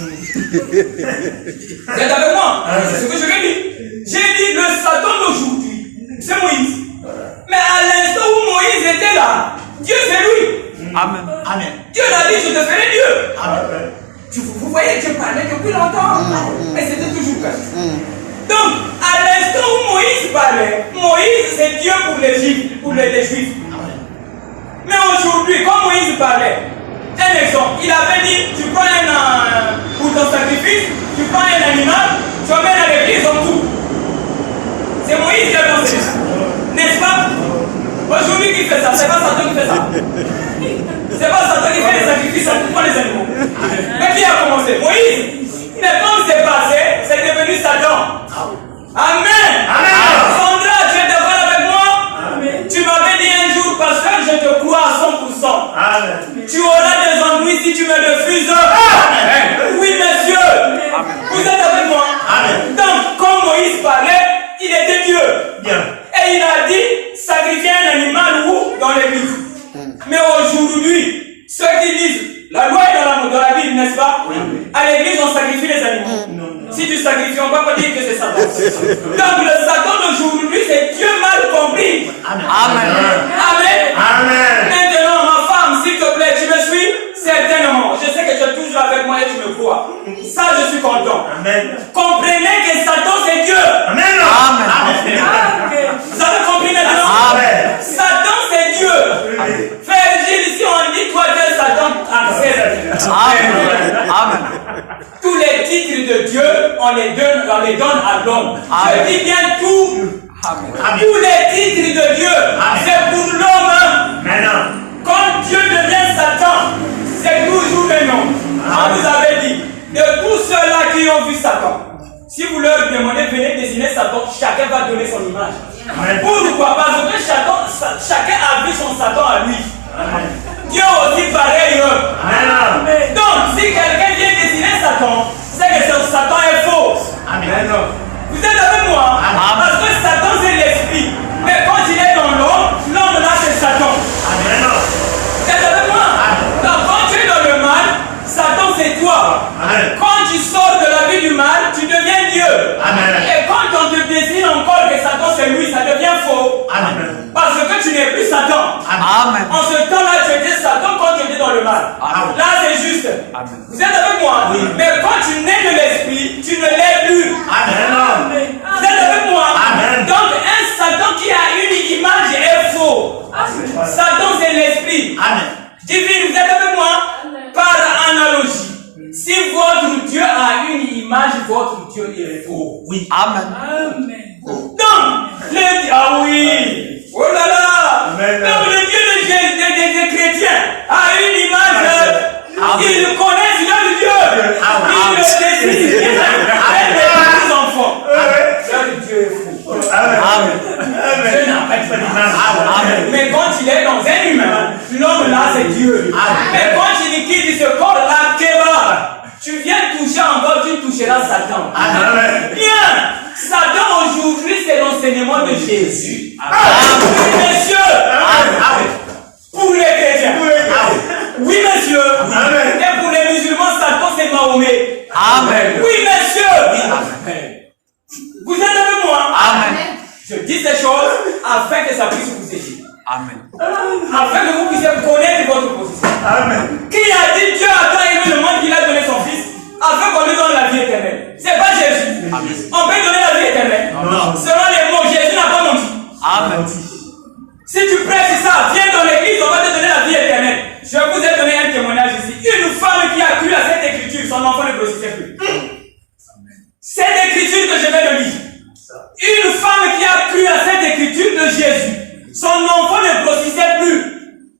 êtes avec moi? C'est ce que je lui ai dit. J'ai dit, le Satan d'aujourd'hui, c'est Moïse. Mais à l'instant où Moïse était là, Dieu c'est lui. Amen. Amen. Dieu l'a dit, je te ferai Dieu. Amen. Vous voyez, Dieu parlait depuis longtemps. Mais c'était toujours caché. Donc, à l'instant où Moïse parlait, Moïse c'est Dieu pour les Juifs. Pour les Juifs. Mais aujourd'hui, quand Moïse parlait, un exemple, il avait dit, tu prends pour ton sacrifice, tu prends un animal, tu emmènes à l'église en tout. C'est Moïse qui a pensé ça. N'est-ce pas? ça. C'est pas Satan qui fait ça. C'est pas Satan qui fait les sacrifices pour les animaux. Mais qui a commencé? Moïse. Mais comme c'est passé, c'est devenu Satan. Amen. Sandra, tu es d'accord avec moi? Amen. Tu m'avais dit un jour, pasteur, je te crois à 100%. Amen. Tu auras des ennuis si tu me refuses. Amen. Oui, monsieur. Amen. Vous êtes avec moi? Amen. Donc, comme Moïse parlait, il était Dieu. Bien. Et il a dit, sacrifier un animal où? Dans l'église. Mais aujourd'hui, ceux qui disent, la loi est dans la Bible, n'est-ce pas? Oui. À l'église, on sacrifie les animaux. Si tu sacrifies, on ne va pas dire que c'est Satan. Donc le Satan d'aujourd'hui, c'est Dieu mal compris. Amen. Amen. Amen. Maintenant, ma femme, s'il te plaît, tu me suis? Certainement. Je sais que tu es toujours avec moi et tu me crois. Ça, je suis content. Amen. Comprenez que Satan, c'est Dieu. Amen. Amen. Vous avez compris maintenant? Amen. Satan, c'est Dieu. Amen. Frère Gilles, ici, on dit, toi, tu es Satan. Amen. Amen. Tous les titres de Dieu, on les donne à l'homme. Je dis bien tout. Amen. Tous les titres de Dieu, c'est pour l'homme. Quand Dieu devient Satan, c'est toujours un homme. Je vous avais dit, de tous ceux-là qui ont vu Satan, si vous leur demandez, venez désigner Satan, chacun va donner son image. Amen. Pourquoi? Parce que chacun a vu son Satan à lui. Amen. Dieu aussi pareil. Amen. Donc, si quelqu'un vient désigner Satan, c'est que son Satan est faux. Amen. Vous êtes avec moi? Amen. Parce que Satan, c'est l'esprit. Mais quand il est dans l'homme là, c'est Satan. Amen. Vous êtes avec moi? Amen. Donc, quand tu es dans le mal, Satan, c'est toi. Amen. Quand tu sors de la vie du mal, tu deviens Dieu. Amen. Et quand on te désigne encore que Satan, c'est lui, ça devient faux. Amen. Parce que tu n'es plus Satan. Amen. En ce temps-là, tu étais Satan quand tu étais dans le mal. Amen. Là, c'est juste. Amen. Vous êtes avec moi? Oui. Mais quand tu nais de l'esprit, tu ne l'es plus. Amen. Vous êtes avec moi? Amen. Donc, un Satan qui a une image est faux. Amen. Satan, c'est l'esprit. Amen. Divine, vous êtes avec moi? Amen. Par analogie. Si votre Dieu a une image, votre Dieu est faux. Oui. Amen. Amen. Donc, ah oui. Oh là là! Amen. Donc le Dieu des chrétiens a une image. Ils connaissent leur Dieu. Ils le décident. Avec les enfants. Leur Dieu est fou. Amen. Dieu n'a pas d'image. Mais quand il est dans un humain, l'homme là c'est Dieu. Mais quand il quitte ce corps-là, tu viens toucher encore, tu toucheras Satan. Amen. Bien! Satan aujourd'hui, c'est l'enseignement de Jésus. Oui, messieurs. Pour les chrétiens. Oui, messieurs. Amen. Et pour les musulmans, Satan, c'est Mahomet. Amen. Oui, messieurs. Amen. Vous êtes avec moi? Amen. Je dis ces choses afin que ça puisse vous aider. Amen. Afin que vous puissiez connaître votre position. Amen. Qui a dit Dieu a tant aimé le monde qu'il a donné son fils afin qu'on lui donne la vie éternelle? C'est pas Jésus. Amen. On peut donner la vie éternelle. Non. Selon les mots, Jésus n'a pas menti. Amen. Si tu prêches ça, viens dans l'église, on va te donner la vie éternelle. Je vous ai donné un témoignage ici. Une femme qui a cru à cette écriture, son enfant ne grossissait plus. Cette écriture que je viens de lire. Une femme qui a cru à cette écriture de Jésus, son enfant ne grossissait plus.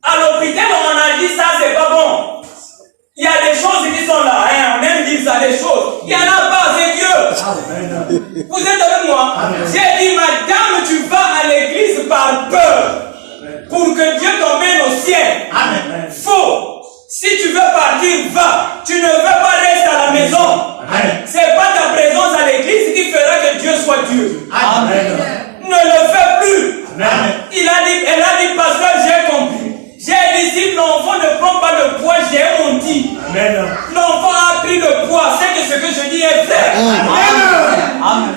À l'hôpital, on a dit ça, c'est pas bon. Il y a des choses qui sont là, hein, on aime dire ça, des choses. Il y en a pas, c'est Dieu. Vous êtes avec moi? J'ai dit, madame, tu vas à l'église par peur pour que Dieu t'emmène au ciel. Amen. Faux. Si tu veux partir, va. Tu ne veux pas rester à la maison. C'est pas ta présence à l'église qui fera que Dieu soit Dieu. Amen. Ne le fais plus. Amen. Elle a dit, pasteur, j'ai compris. J'ai dit, si l'enfant ne prend pas le poids, j'ai menti. L'enfant a pris le poids. C'est que ce que je dis est vrai. Amen.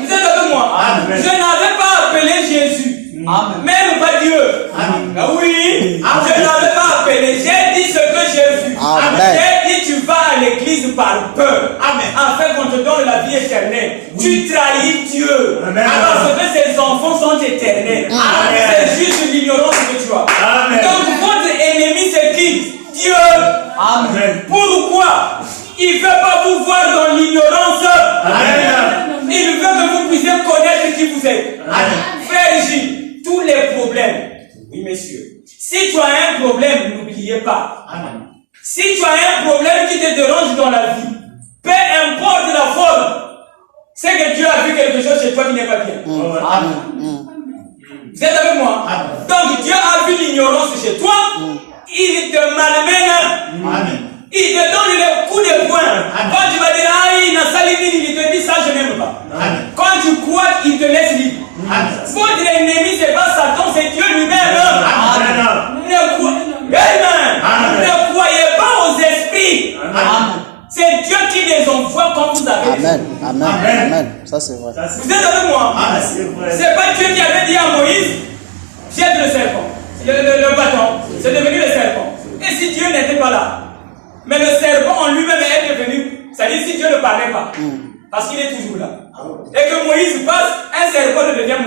Vous êtes avec moi? Amen. Je n'avais pas appelé Jésus. Amen. Même pas Dieu. Amen. Oui. Amen. Je n'avais pas appelé. J'ai dit ce que j'ai vu. Amen. J'ai dit, tu vas à l'église par peur. Amen. Afin qu'on te donne la vie éternelle. Oui. Tu trahis Dieu. Amen. Parce que ses enfants sont éternels. C'est juste l'ignorance que tu as. Amen. Donc votre ennemi c'est qui? Dieu. Amen. Pourquoi? Il ne veut pas vous voir dans l'ignorance. Amen. Il veut que vous puissiez connaître qui vous êtes. Amen. Frère J, tous les problèmes. Oui, messieurs, si tu as un problème, n'oubliez pas. Amen. Si tu as un problème qui te dérange dans la vie, peu importe la forme, c'est que Dieu a vu quelque chose chez toi qui n'est pas bien. Amen. Vous êtes avec moi? Amen. Donc Dieu a vu l'ignorance chez toi, il te malmène, Amen. il te donne le coup de poing. Amen. Quand tu vas dire, ah, il n'a sali, il te dit ça, je n'aime pas. Amen. Quand tu crois, il te laisse libre. Amen. Votre ennemi, c'est pas Satan, c'est Dieu lui-même. Amen. Ne croyez pas aux esprits. Amen. C'est Dieu qui les envoie quand vous avez. Amen. Amen. Amen. Amen. Ça, c'est vrai. Vous êtes avec moi? Amen. C'est vrai. C'est pas Dieu qui avait dit à Moïse, jette le serpent, le bâton, c'est devenu le serpent. Et si Dieu n'était pas là, mais le serpent en lui-même est devenu, c'est-à-dire si Dieu ne parlait pas, parce qu'il est toujours là. Et que Moïse passe, un serpent devient,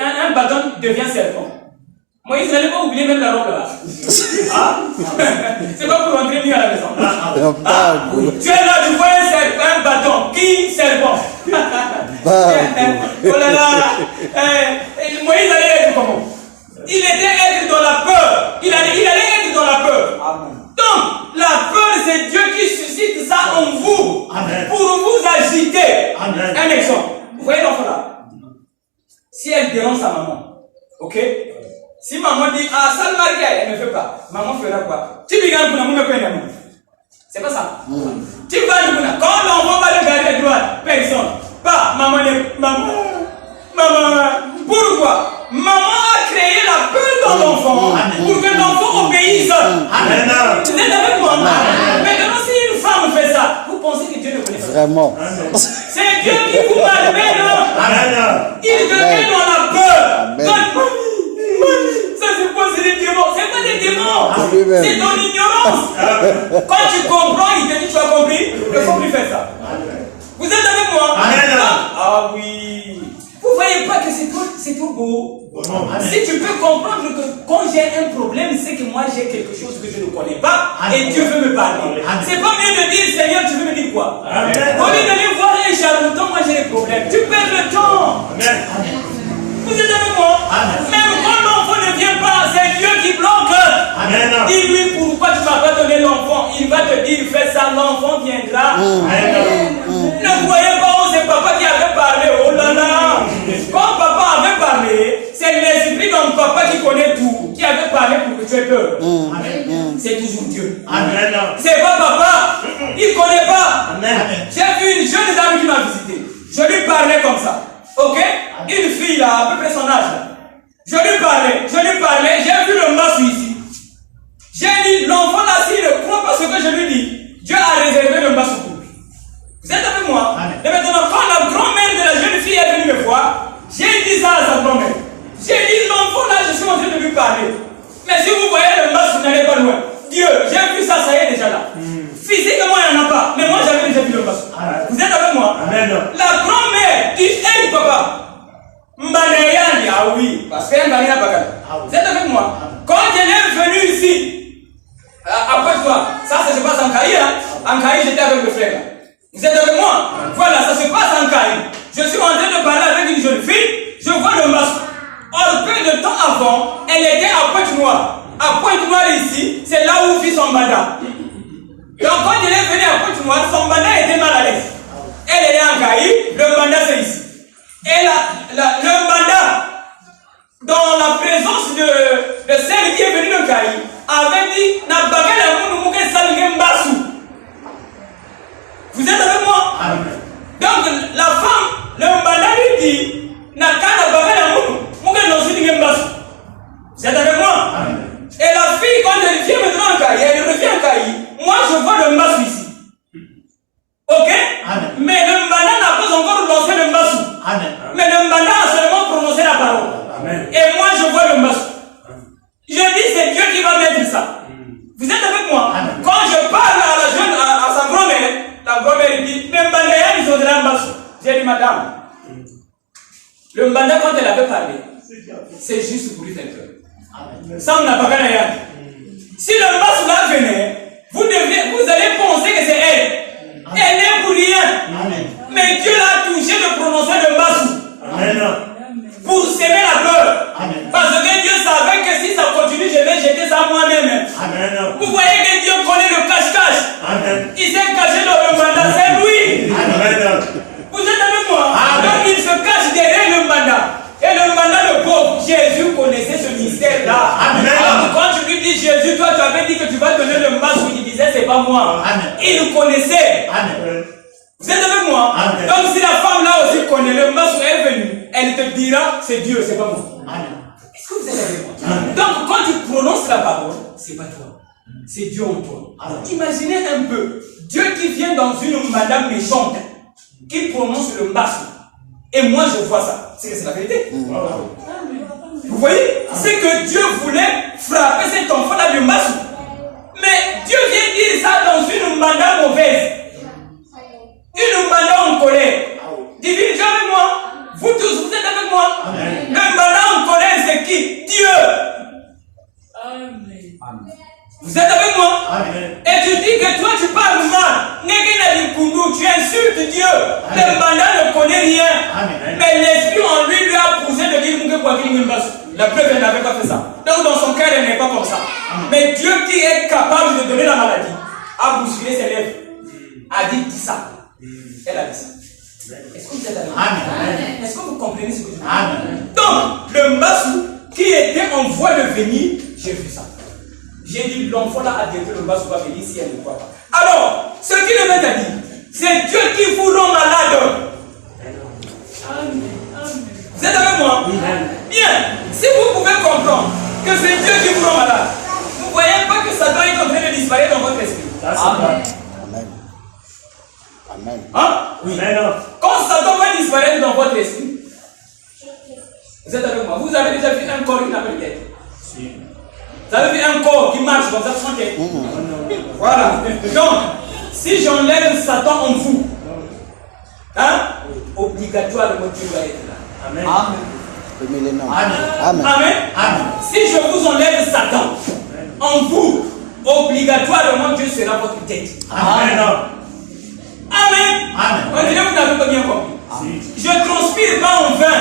un bâton devient serpent. Moïse n'allait pas oublier même la robe là. Ah? C'est pas pour rentrer mieux à la maison. Tu es là, tu vois un bâton. Qui serpent? Oh là là. Moïse allait être comment? Il était être dans la peur. Il allait être dans la peur. Donc, la peur, c'est Dieu qui suscite ça en vous. Amen. Pour vous agiter. Amen. Un exemple. Vous voyez l'enfant là? Si elle dérange sa maman, ok? Si maman dit, ah, ça le mariage, elle ne fait pas. Maman fera quoi? Tu regardes pour la maman, c'est pas ça. Tu vas le quand l'enfant va le garder à droite, personne. Pas, maman. Pourquoi? Maman a créé la peur dans l'enfant pour que l'enfant obéisse. Amen. Vous êtes avec moi? Maintenant, si une femme fait ça, vous pensez que Dieu ne connaît pas? Vraiment. C'est Dieu qui vous malmène. Amen. Il te met dans la peur. Amen. Ça c'est quoi? C'est des démons. C'est pas des démons. Lui-même. C'est ton ignorance. Quand tu comprends, il te dit tu as compris. Il ne faut plus faire ça. Vous êtes avec moi? Amen. Ah oui. Vous voyez pas que c'est trop beau? Si tu peux comprendre que quand j'ai un problème, c'est que moi j'ai quelque chose que je ne connais pas et Dieu veut me parler. C'est pas mieux de dire Seigneur, tu veux me dire quoi? Amen. Au lieu d'aller voir un charlatan, moi j'ai des problèmes. Tu perds le temps. Amen. Vous êtes avec moi? Amen. Même quand l'enfant ne vient pas, c'est Dieu qui bloque. Amen. Dis-lui pourquoi tu ne m'as pas donné l'enfant. Il va te dire, fais ça, l'enfant viendra. Ne croyez pas, oh, c'est papa qui avait parlé. Oh là là. Quand papa avait parlé, c'est l'esprit d'un papa qui connaît tout, qui avait parlé pour que tu aies peur. C'est toujours Dieu. Amen. C'est pas papa. Il ne connaît pas. Amen. J'ai vu une jeune dame qui m'a visité. Je lui parlais comme ça. Ok? Une fille là, à peu près son âge là. Je lui parlais, j'ai vu le masque ici. J'ai dit, l'enfant là, s'il ne croit pas ce que je lui dis, Dieu a réservé le masque pour lui. Vous êtes avec moi? Amen. Et maintenant, quand la grand-mère de la jeune fille est venue me voir, j'ai dit ça à sa grand-mère. J'ai dit, l'enfant là, je suis en train de lui parler. Mais si vous voyez le masque, vous n'allez pas loin. Dieu, j'ai vu ça, ça y est déjà là. Physiquement, il n'y en a pas. Mais moi, j'avais déjà vu le masque. Vous êtes avec moi? Amen. La grand-mère dit, hey papa, Mbanayani, ah oui, parce qu'elle m'a dit à Bagada. Vous êtes avec moi? Quand elle est venue ici, après toi, ça se passe en Caï, hein? En Caï, j'étais avec le frère là. Vous êtes avec moi? Voilà, ça se passe en Caï. Je suis en train de parler avec une jeune fille, je vois le masque. Or, peu de temps avant, elle était à Pointe-Noire. À Pointe-Noire ici, c'est là où vit son banda. Donc quand elle est venue à Pointe-Noire, son banda était mal à l'aise. Elle est en Caï, le banda c'est ici. Et le banda, dans la présence de celle qui est venue de Caï, avait dit, n'a pas vous êtes avec moi? Amen. Donc la femme, le banda lui dit, n'a pas vous êtes avec moi? Amen. Et la fille, quand elle vient maintenant en Caï, elle revient en Caï, moi je vois le masque ici. Ok? Amen. Mais le mbana n'a pas encore lancé le mbasou. Amen. Mais le mbana a seulement prononcé la parole. Amen. Et moi je vois le mbasou. Je dis c'est Dieu qui va mettre ça. Vous êtes avec moi? Amen. Quand je parle à la jeune, à sa grand-mère, la grand-mère dit, mais mbana ils ont de la mbasou. J'ai dit madame, le mbana quand elle avait parlé, c'est juste pour lui faire peur. Ça on n'a pas gagné. Si le mbasou là venait, vous allez penser que c'est elle. Elle n'est pour rien. Amen. Mais Dieu l'a touché de prononcer le mbasou Amen. pour s'aimer la peur. Amen. Parce que Dieu savait que si ça ministère-là. Amen. Quand tu lui dis Jésus, toi tu avais dit que tu vas donner le masque, il disait c'est pas moi. Amen. Il nous connaissait. Amen. Vous êtes avec moi? Amen. Donc si la femme là aussi connaît le masque, elle est venue, elle te dira c'est Dieu, c'est pas moi. Amen. Est-ce que vous êtes avec moi? Amen. Donc quand tu prononces la parole, c'est pas toi. C'est Dieu en toi. Amen. Imaginez un peu, Dieu qui vient dans une madame méchante, qui prononce le masque. Et moi je vois ça. C'est que c'est la vérité. Vous voyez? C'est que Dieu voulait frapper cet enfant-là du masque. Mais Dieu vient dire ça dans une madame mauvaise. Une madame en colère. Divine, Dieu avec moi. Vous tous, vous êtes avec moi. Amen. Le madame en colère, c'est qui? Dieu. Vous êtes avec moi? Amen. Et tu dis que toi tu parles mal. Tu insultes Dieu. Le mandat ne connaît rien. Amen. Mais l'esprit en lui lui a poussé de dire la preuve, elle n'avait pas fait ça. Donc dans son cœur, elle n'est pas comme ça. Mais Dieu qui est capable de donner la maladie a bousculé ses lèvres. A dit ça. Elle a dit ça. Est-ce que vous êtes avec moi? Amen. Est-ce que vous comprenez ce que je dis? Amen. Donc, le Massou qui était en voie de venir, j'ai vu ça. J'ai dit, l'enfant là a dit que le Massou va venir si elle ne croit pas. Alors, ce qui le met à dire, c'est Dieu qui vous rend malade. Vous êtes avec moi? Bien. Si vous pouvez comprendre que c'est Dieu qui vous rend malade, vous ne voyez pas que Satan est en train de disparaître dans votre esprit. Amen. Amen. Hein? Oui. Amen. Quand Satan va disparaître dans votre esprit, vous êtes avec moi? Vous avez déjà vu un corps qui n'a pas de tête? Si. Vous avez vu un corps qui marche comme ça sans tête? Voilà. Donc, si j'enlève Satan en vous, hein, obligatoirement Dieu va être là. Amen. Amen. Amen. Amen. Amen. Amen. Si je vous enlève Satan en vous, obligatoirement Dieu sera votre tête. Amen. Amen. Amen. On dirait que vous n'avez pas bien compris. Si. Je ne transpire pas en vain.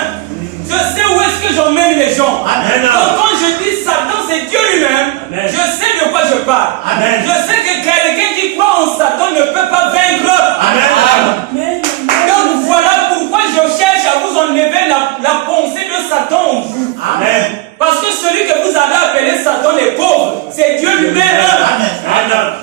Je sais où est-ce que j'emmène les gens. Amen. Donc quand je dis Satan, c'est Dieu lui-même. Amen. Je sais de quoi je parle. Amen. Je sais que quelqu'un qui croit en Satan ne peut pas vaincre. Amen. Donc voilà pourquoi je cherche à vous enlever la pensée de Satan en vous. Amen. Parce que celui que vous avez appelé Satan les pauvres, c'est Dieu lui-même. Amen.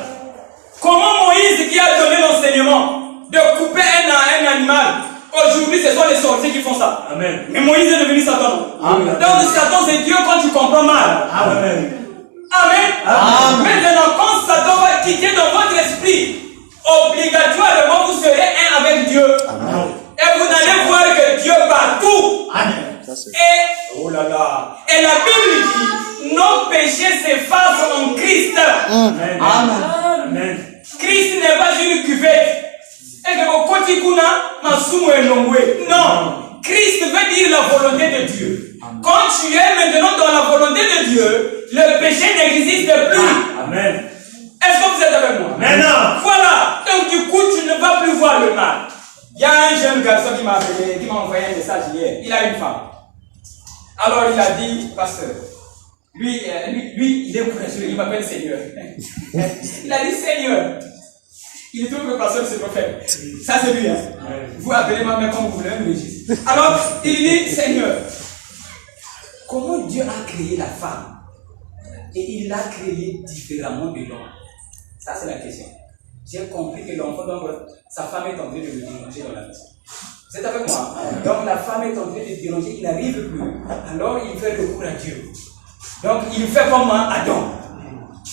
Comment Moïse qui a donné l'enseignement de couper un animal, aujourd'hui ce sont les sorciers qui font ça. Amen. Mais Moïse est devenu Satan. Amen. Donc Satan c'est Dieu quand tu comprends mal. Amen. Amen. Amen. Maintenant quand Satan va quitter dans votre esprit, obligatoirement vous serez un avec Dieu. Amen. Et vous allez voir que Dieu partout. Amen. Et, oh là là, et la Bible dit, nos péchés s'effacent en Christ. Amen. Amen. Christ n'est pas une cuvette. Et que vos kotikuna, masumu et longwe. Non. Christ veut dire la volonté de Dieu. Quand tu es maintenant dans la volonté de Dieu, le péché n'existe plus. Amen. Est-ce que vous êtes avec moi? Maintenant. Voilà. Donc du coup, tu ne vas plus voir le mal. Il y a un jeune garçon qui m'a appelé, qui m'a envoyé un message hier. Il a une femme. Alors il a dit, pasteur, lui, il est courageux, il m'appelle Seigneur. Il a dit Seigneur. Il trouve que pasteur c'est prophète. Ça c'est lui. Hein. Vous appelez ma mère comme vous voulez, un registre. Alors il dit Seigneur, comment Dieu a créé la femme? Et il l'a créée différemment de l'homme. Ça c'est la question. J'ai compris que l'enfant, donc, sa femme est en train de le déranger dans la maison. Vous êtes avec moi? Donc la femme est en train de le déranger, il n'arrive plus. Alors il fait recours à Dieu. Donc il fait comme Adam.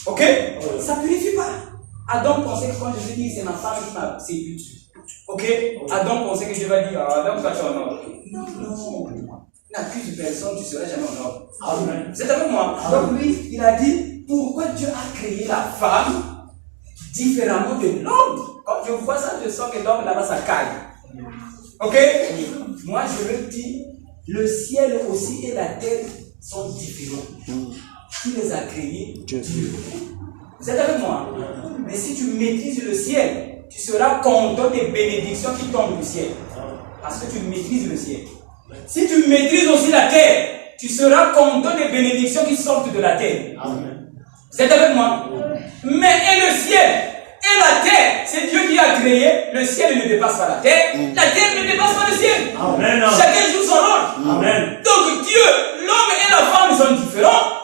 Ok? Ça ne purifie pas. Adam pensait que quand je dis c'est ma femme qui m'a séduit. Ok? Adam pensait que Dieu va dire Adam, toi tu es en ordre. Non. N'accuse personne, tu ne seras jamais en ordre. Amen. Vous êtes avec moi? Donc lui, il a dit pourquoi Dieu a créé la femme différemment de l'homme? Quand je vois ça, je sens que l'homme là-bas ça caille. Ok? Moi je le dis, le ciel aussi et la terre sont différents. Qui les a créés? Dieu. Vous êtes avec moi? Mais si tu maîtrises le ciel, tu seras content des bénédictions qui tombent du ciel. Parce que tu maîtrises le ciel. Si tu maîtrises aussi la terre, tu seras content des bénédictions qui sortent de la terre. Amen. Vous êtes avec moi? Mais et le ciel et la terre, c'est Dieu qui a créé. Le ciel ne dépasse pas la terre ne dépasse pas le ciel. Amen. Chacun joue son rôle. Amen. Donc Dieu, l'homme et la femme sont différents.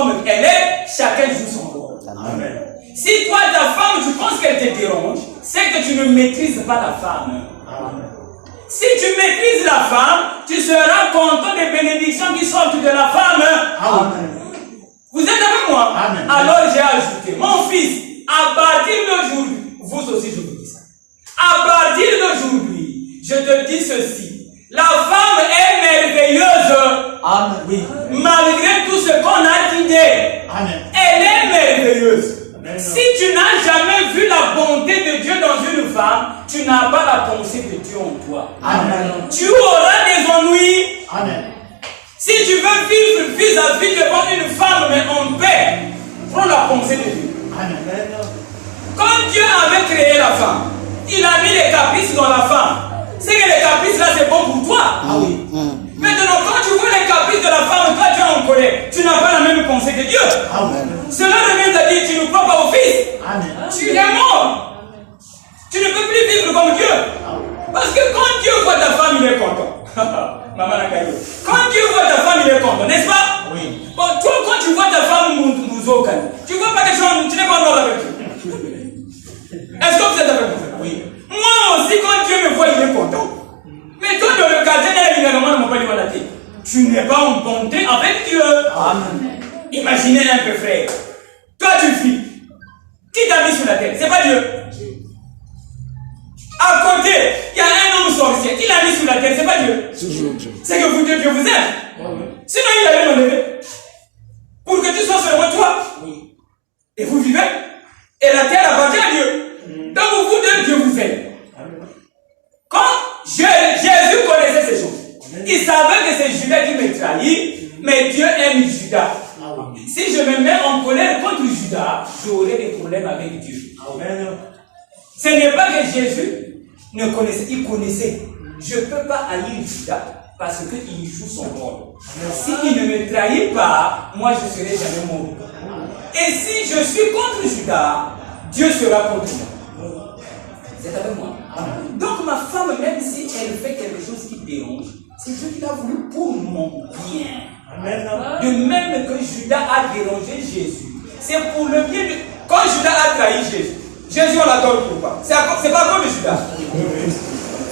comme elle est, chacun joue son rôle. Amen. Si toi, ta femme, tu penses qu'elle te dérange, c'est que tu ne maîtrises pas la femme. Amen. Si tu maîtrises la femme, tu seras content des bénédictions qui sortent de la femme. Amen. Vous êtes avec moi? Amen. Alors j'ai ajouté, mon fils, à partir d'aujourd'hui, vous aussi je vous dis ça. À partir d'aujourd'hui, je te dis ceci. La femme est merveilleuse. Amen. Oui. Malgré tout ce qu'on a dit d'elle. Amen. Elle est merveilleuse. Amen. Si tu n'as jamais vu la bonté de Dieu dans une femme, tu n'as pas la pensée de Dieu en toi. Amen. Tu auras des ennuis. Amen. Si tu veux vivre vis-à-vis devant une femme, mais en paix, prends la pensée de Dieu. Amen. Quand Dieu avait créé la femme, il a mis les caprices dans la femme. C'est que les caprices là, c'est bon pour toi. Ah oui. Maintenant, quand tu vois les caprices de la femme, toi tu es en colère. Tu n'as pas la même pensée que Dieu. Amen. Cela revient à dire, tu ne crois pas au Fils. Amen. Tu es mort. Tu ne peux plus vivre comme Dieu. Parce que quand Dieu voit ta femme, il est content. Maman Nakayo. Quand Dieu voit ta femme, il est content, n'est-ce pas? Oui. Bon, toi, quand tu vois ta femme Mouzokan, tu ne vois pas quelque chose, tu n'es pas mort avec Dieu. Est-ce que vous êtes avec moi? Oui. Moi aussi, quand Dieu me voit, il est content. Mais toi, dans le quartier, tu n'es pas en bonté avec Dieu. Amen. Imaginez un peu, frère. Toi, tu vis. Qui t'a mis sur la terre? C'est pas Dieu. À côté, il y a un homme sorcier. Qui l'a mis sur la terre? C'est pas Dieu. C'est que vous, Dieu vous aime. Sinon, il allait m'enlever. Pour que tu sois seulement toi. Et vous vivez. Et la terre appartient à Dieu. Donc vous deux, Dieu vous aime. Quand Jésus connaissait ces choses, il savait que c'est Judas qui me trahit, mais Dieu aime Judas. Si je me mets en colère contre Judas, j'aurai des problèmes avec Dieu. Ce n'est pas que Jésus ne connaissait, il connaissait. Je ne peux pas haïr Judas parce qu'il joue son rôle. S'il ne me trahit pas, moi je ne serai jamais mort. Et si je suis contre Judas, Dieu sera contre moi. Vous êtes avec moi? Donc ma femme, même si elle fait quelque chose qui dérange, c'est Dieu qui l'a voulu pour mon bien. De même que Judas a dérangé Jésus, c'est pour le bien de... Quand Judas a trahi Jésus, Jésus on l'adore pourquoi? C'est pas à cause de Judas.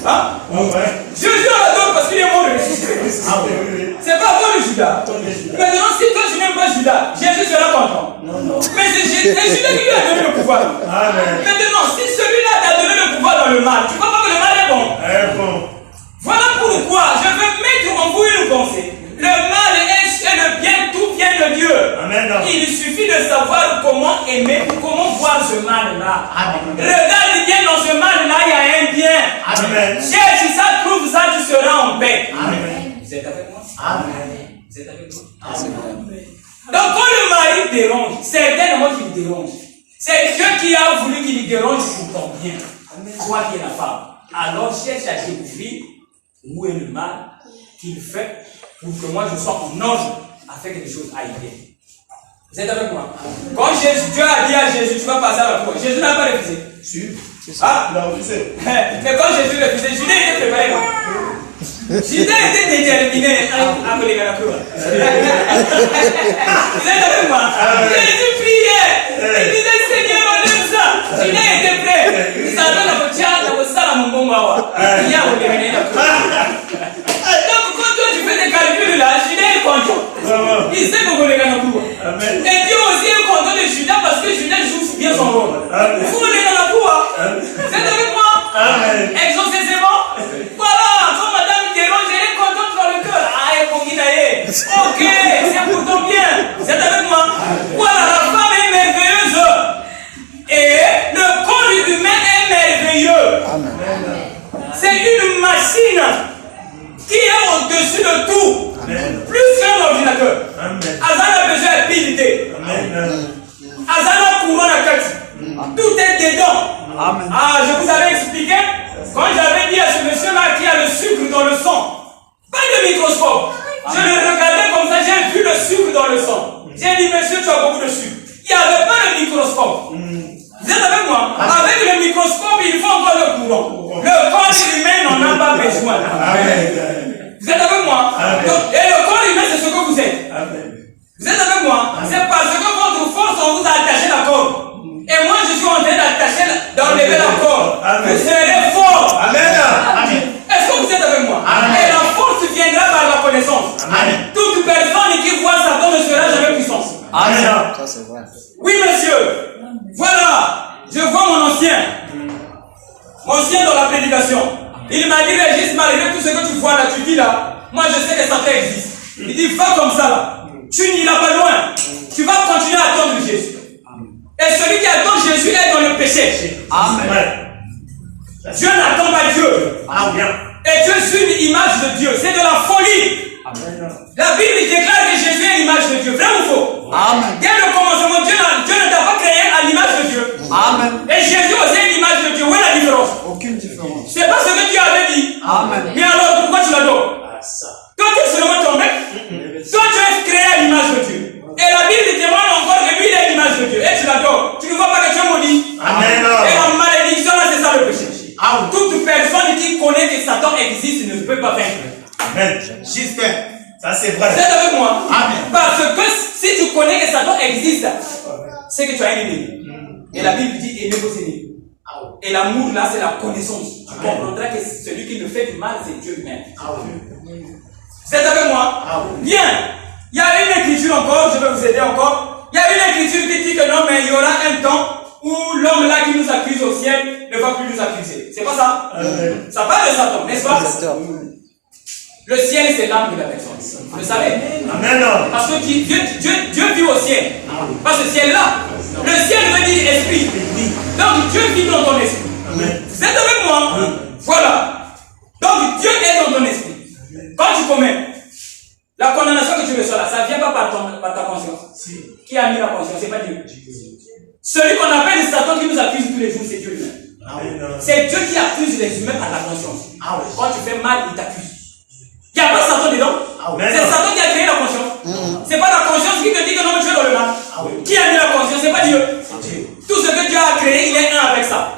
Hein? Jésus on l'adore parce qu'il est mort de ressuscité. C'est pas à cause de Judas. Maintenant, si toi tu n'aimes pas Judas, Jésus sera content. Mais c'est Judas qui lui a donné le pouvoir. Maintenant, si celui-là t'a donné le pouvoir dans le mal, tu crois pas que le mal est bon? Voilà pourquoi je veux mettre en vous une pensée. Le mal et le bien, tout vient de Dieu. Amen. Il suffit de savoir comment aimer, comment voir ce mal-là. Regarde bien dans ce mal-là, il y a un bien. Amen. Cherche ça, trouve ça, tu seras en paix. Amen. Vous êtes avec moi? Amen. Vous êtes avec moi? Amen. Donc quand le mari dérange, certainement qu'il dérange. C'est Dieu qui a voulu qu'il dérange pour ton bien. Toi qui es la femme. Alors cherche à découvrir où est le mal qu'il fait pour que moi je sois en ordre afin que les choses aillent bien. Vous êtes avec moi? Quand Dieu a dit à Jésus, tu vas passer à la croix, Jésus n'a pas refusé. Ah? Mais quand Jésus refusait, Judas était préparé. Judas était déterminé à me léguer la croix. Vous êtes avec moi? Jésus priait. Il disait, Seigneur, enlève ça. Judas était prêt. Il savait la potière, la potière, mon bon mawa. Il y a au léguer la croix. Donc, quand toi tu fais des calculs là, Judas est content. Il sait qu'on léguer la croix. Et Dieu aussi est content de Judas parce que Judas joue bien son rôle. Vous me léguez la croix. Vous êtes avec moi? Exaucez, c'est bon? Voilà, quand madame dérange, elle est contente dans le cœur. Ah, elle est pour ok, c'est pour ton bien. Vous êtes avec moi? Voilà, la femme est merveilleuse. Et le corps humain est merveilleux. C'est une machine qui est au-dessus de tout. Plus qu'un ordinateur. Azana a besoin de pilité. Azana courant la tête. Tout est dedans. Ah, je vous avais expliqué quand j'avais dit à ce monsieur-là qui a le sucre dans le sang. Pas de microscope. Je le regardais comme ça, j'ai vu le sucre dans le sang. J'ai dit, monsieur, tu as beaucoup de sucre. Il n'y avait pas de microscope. Vous êtes avec moi? Avec le microscope, il faut encore le courant. Le corps humain n'en a pas besoin. Vous êtes avec moi? Donc, et le corps humain, c'est ce que vous êtes. Vous êtes avec moi? C'est d'enlever la corde. Vous serez fort. Amen. Est-ce que vous êtes avec moi? Amen. Et la force viendra par la connaissance. Amen. Toute personne qui voit Satan ne sera jamais puissance. Amen. Ça, c'est vrai. Oui, monsieur. Voilà. Je vois mon ancien. Mon ancien dans la prédication. Il m'a dit, Régis, malgré tout ce que tu vois là, tu dis là, moi je sais que Satan existe. Il dit, va comme ça là. Tu n'iras pas loin. Tu vas continuer à attendre Jésus. Et celui qui attend Jésus est dans le péché. Amen. Dieu n'attend pas Dieu. Amen. Et Dieu suit une image de Dieu. C'est de la folie. Amen. La Bible déclare que Jésus est l'image de Dieu. Vrai ou faux? Amen. Dès le commencement, Dieu ne t'a pas créé à l'image de Dieu. Amen. Et Jésus aussi est l'image de Dieu. Où est la différence? Aucune différence. C'est pas ce que Dieu avait dit. Amen. Mais alors, pourquoi tu l'adores? Toi, tu es seulement ton mec. Toi, tu es créé à l'image de Dieu. Et la Bible témoigne encore que lui, il est l'image de Dieu. Et tu l'adores. Tu ne vois pas que tu es maudit. Amen. Et la malédiction, là, c'est ça le péché. Toute personne qui connaît que Satan existe ne peut pas vaincre. Amen. Juste. Ça c'est Vous vrai. êtes avec moi? Amen. Parce que si tu connais que Satan existe, c'est que tu as un ennemi. Et la Bible dit aimez vos ennemis. Et l'amour là, c'est la connaissance. Tu comprendras que celui qui me fait du mal, c'est Dieu lui-même. Vous êtes avec moi? Bien. Il y a une écriture encore, je vais vous aider encore. Il y a une écriture qui dit que non, mais il y aura un temps où l'homme là qui nous accuse au ciel ne va plus nous accuser. C'est pas ça? Ça parle de Satan, n'est-ce pas? Le ciel, c'est l'âme de la personne. Vous le savez? Amen. Parce que Dieu vit au ciel. Pas ce ciel-là. Le ciel veut dire esprit. Donc Dieu vit dans ton esprit. Amen. Vous êtes avec moi? Voilà. Donc Dieu est dans ton esprit. Quand tu commets, la condamnation que tu reçois là, ça ne vient pas par ta conscience. Qui a mis la conscience? C'est pas Dieu. Celui qu'on appelle Satan qui nous accuse tous les jours, c'est Dieu lui-même. C'est Dieu qui accuse les humains par la conscience. Quand tu fais mal, il t'accuse. Il n'y a pas Satan dedans. C'est Satan qui a créé la conscience. C'est pas la conscience qui te dit que non, mais tu es dans le mal. Qui a mis la conscience? C'est pas Dieu. Tout ce que Dieu a créé, il est un avec ça.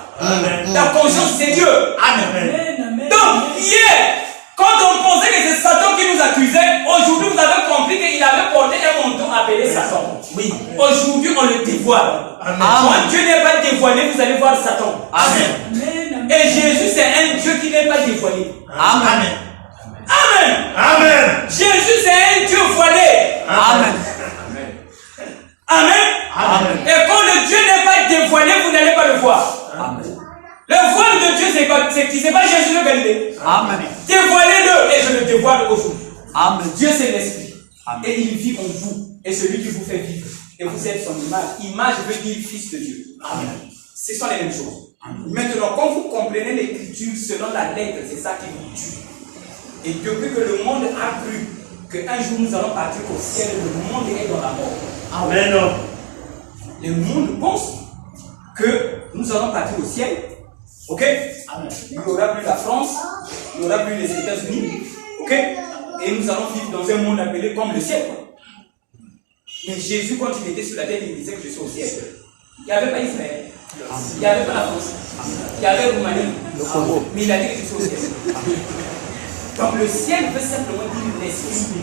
La conscience, c'est Dieu. Donc, hier, quand on pensait que c'est Satan qui nous accusait, aujourd'hui, vous avez compris qu'il avait porté un manteau appelé Satan. Oui. Aujourd'hui, on le dévoile. Quand Dieu n'est pas dévoilé, vous allez voir Satan. Amen. Et Jésus, c'est un Dieu qui n'est pas dévoilé. Amen. Amen. Amen. Jésus, c'est un Dieu voilé. Amen. Amen. Et quand le Dieu n'est pas dévoilé, vous n'allez pas le voir. Amen. Le voile de Dieu, c'est quoi? C'est pas Jésus de Galilée. Amen. Dévoilez-le et je le dévoile aujourd'hui. Amen. Dieu, c'est l'esprit. Amen. Et il vit en vous. Et celui qui vous fait vivre. Et vous êtes son image. Image veut dire fils de Dieu. Amen. Ce sont les mêmes choses. Maintenant, quand vous comprenez l'écriture selon la lettre, c'est ça qui vous tue. Et depuis que le monde a cru qu'un jour nous allons partir au ciel, le monde est dans la mort. Amen. Le monde pense que nous allons partir au ciel. Ok? Il n'y aura plus la France, il n'y aura plus les États-Unis. Ok? Et nous allons vivre dans un monde appelé comme le ciel. Mais Jésus, quand il était sur la terre, il disait que je suis au ciel. Il n'y avait pas Israël. Il n'y avait pas la France. Il y avait Roumanie. Le Congo. Mais il a dit que je suis au ciel. Donc le ciel veut simplement dire l'esprit.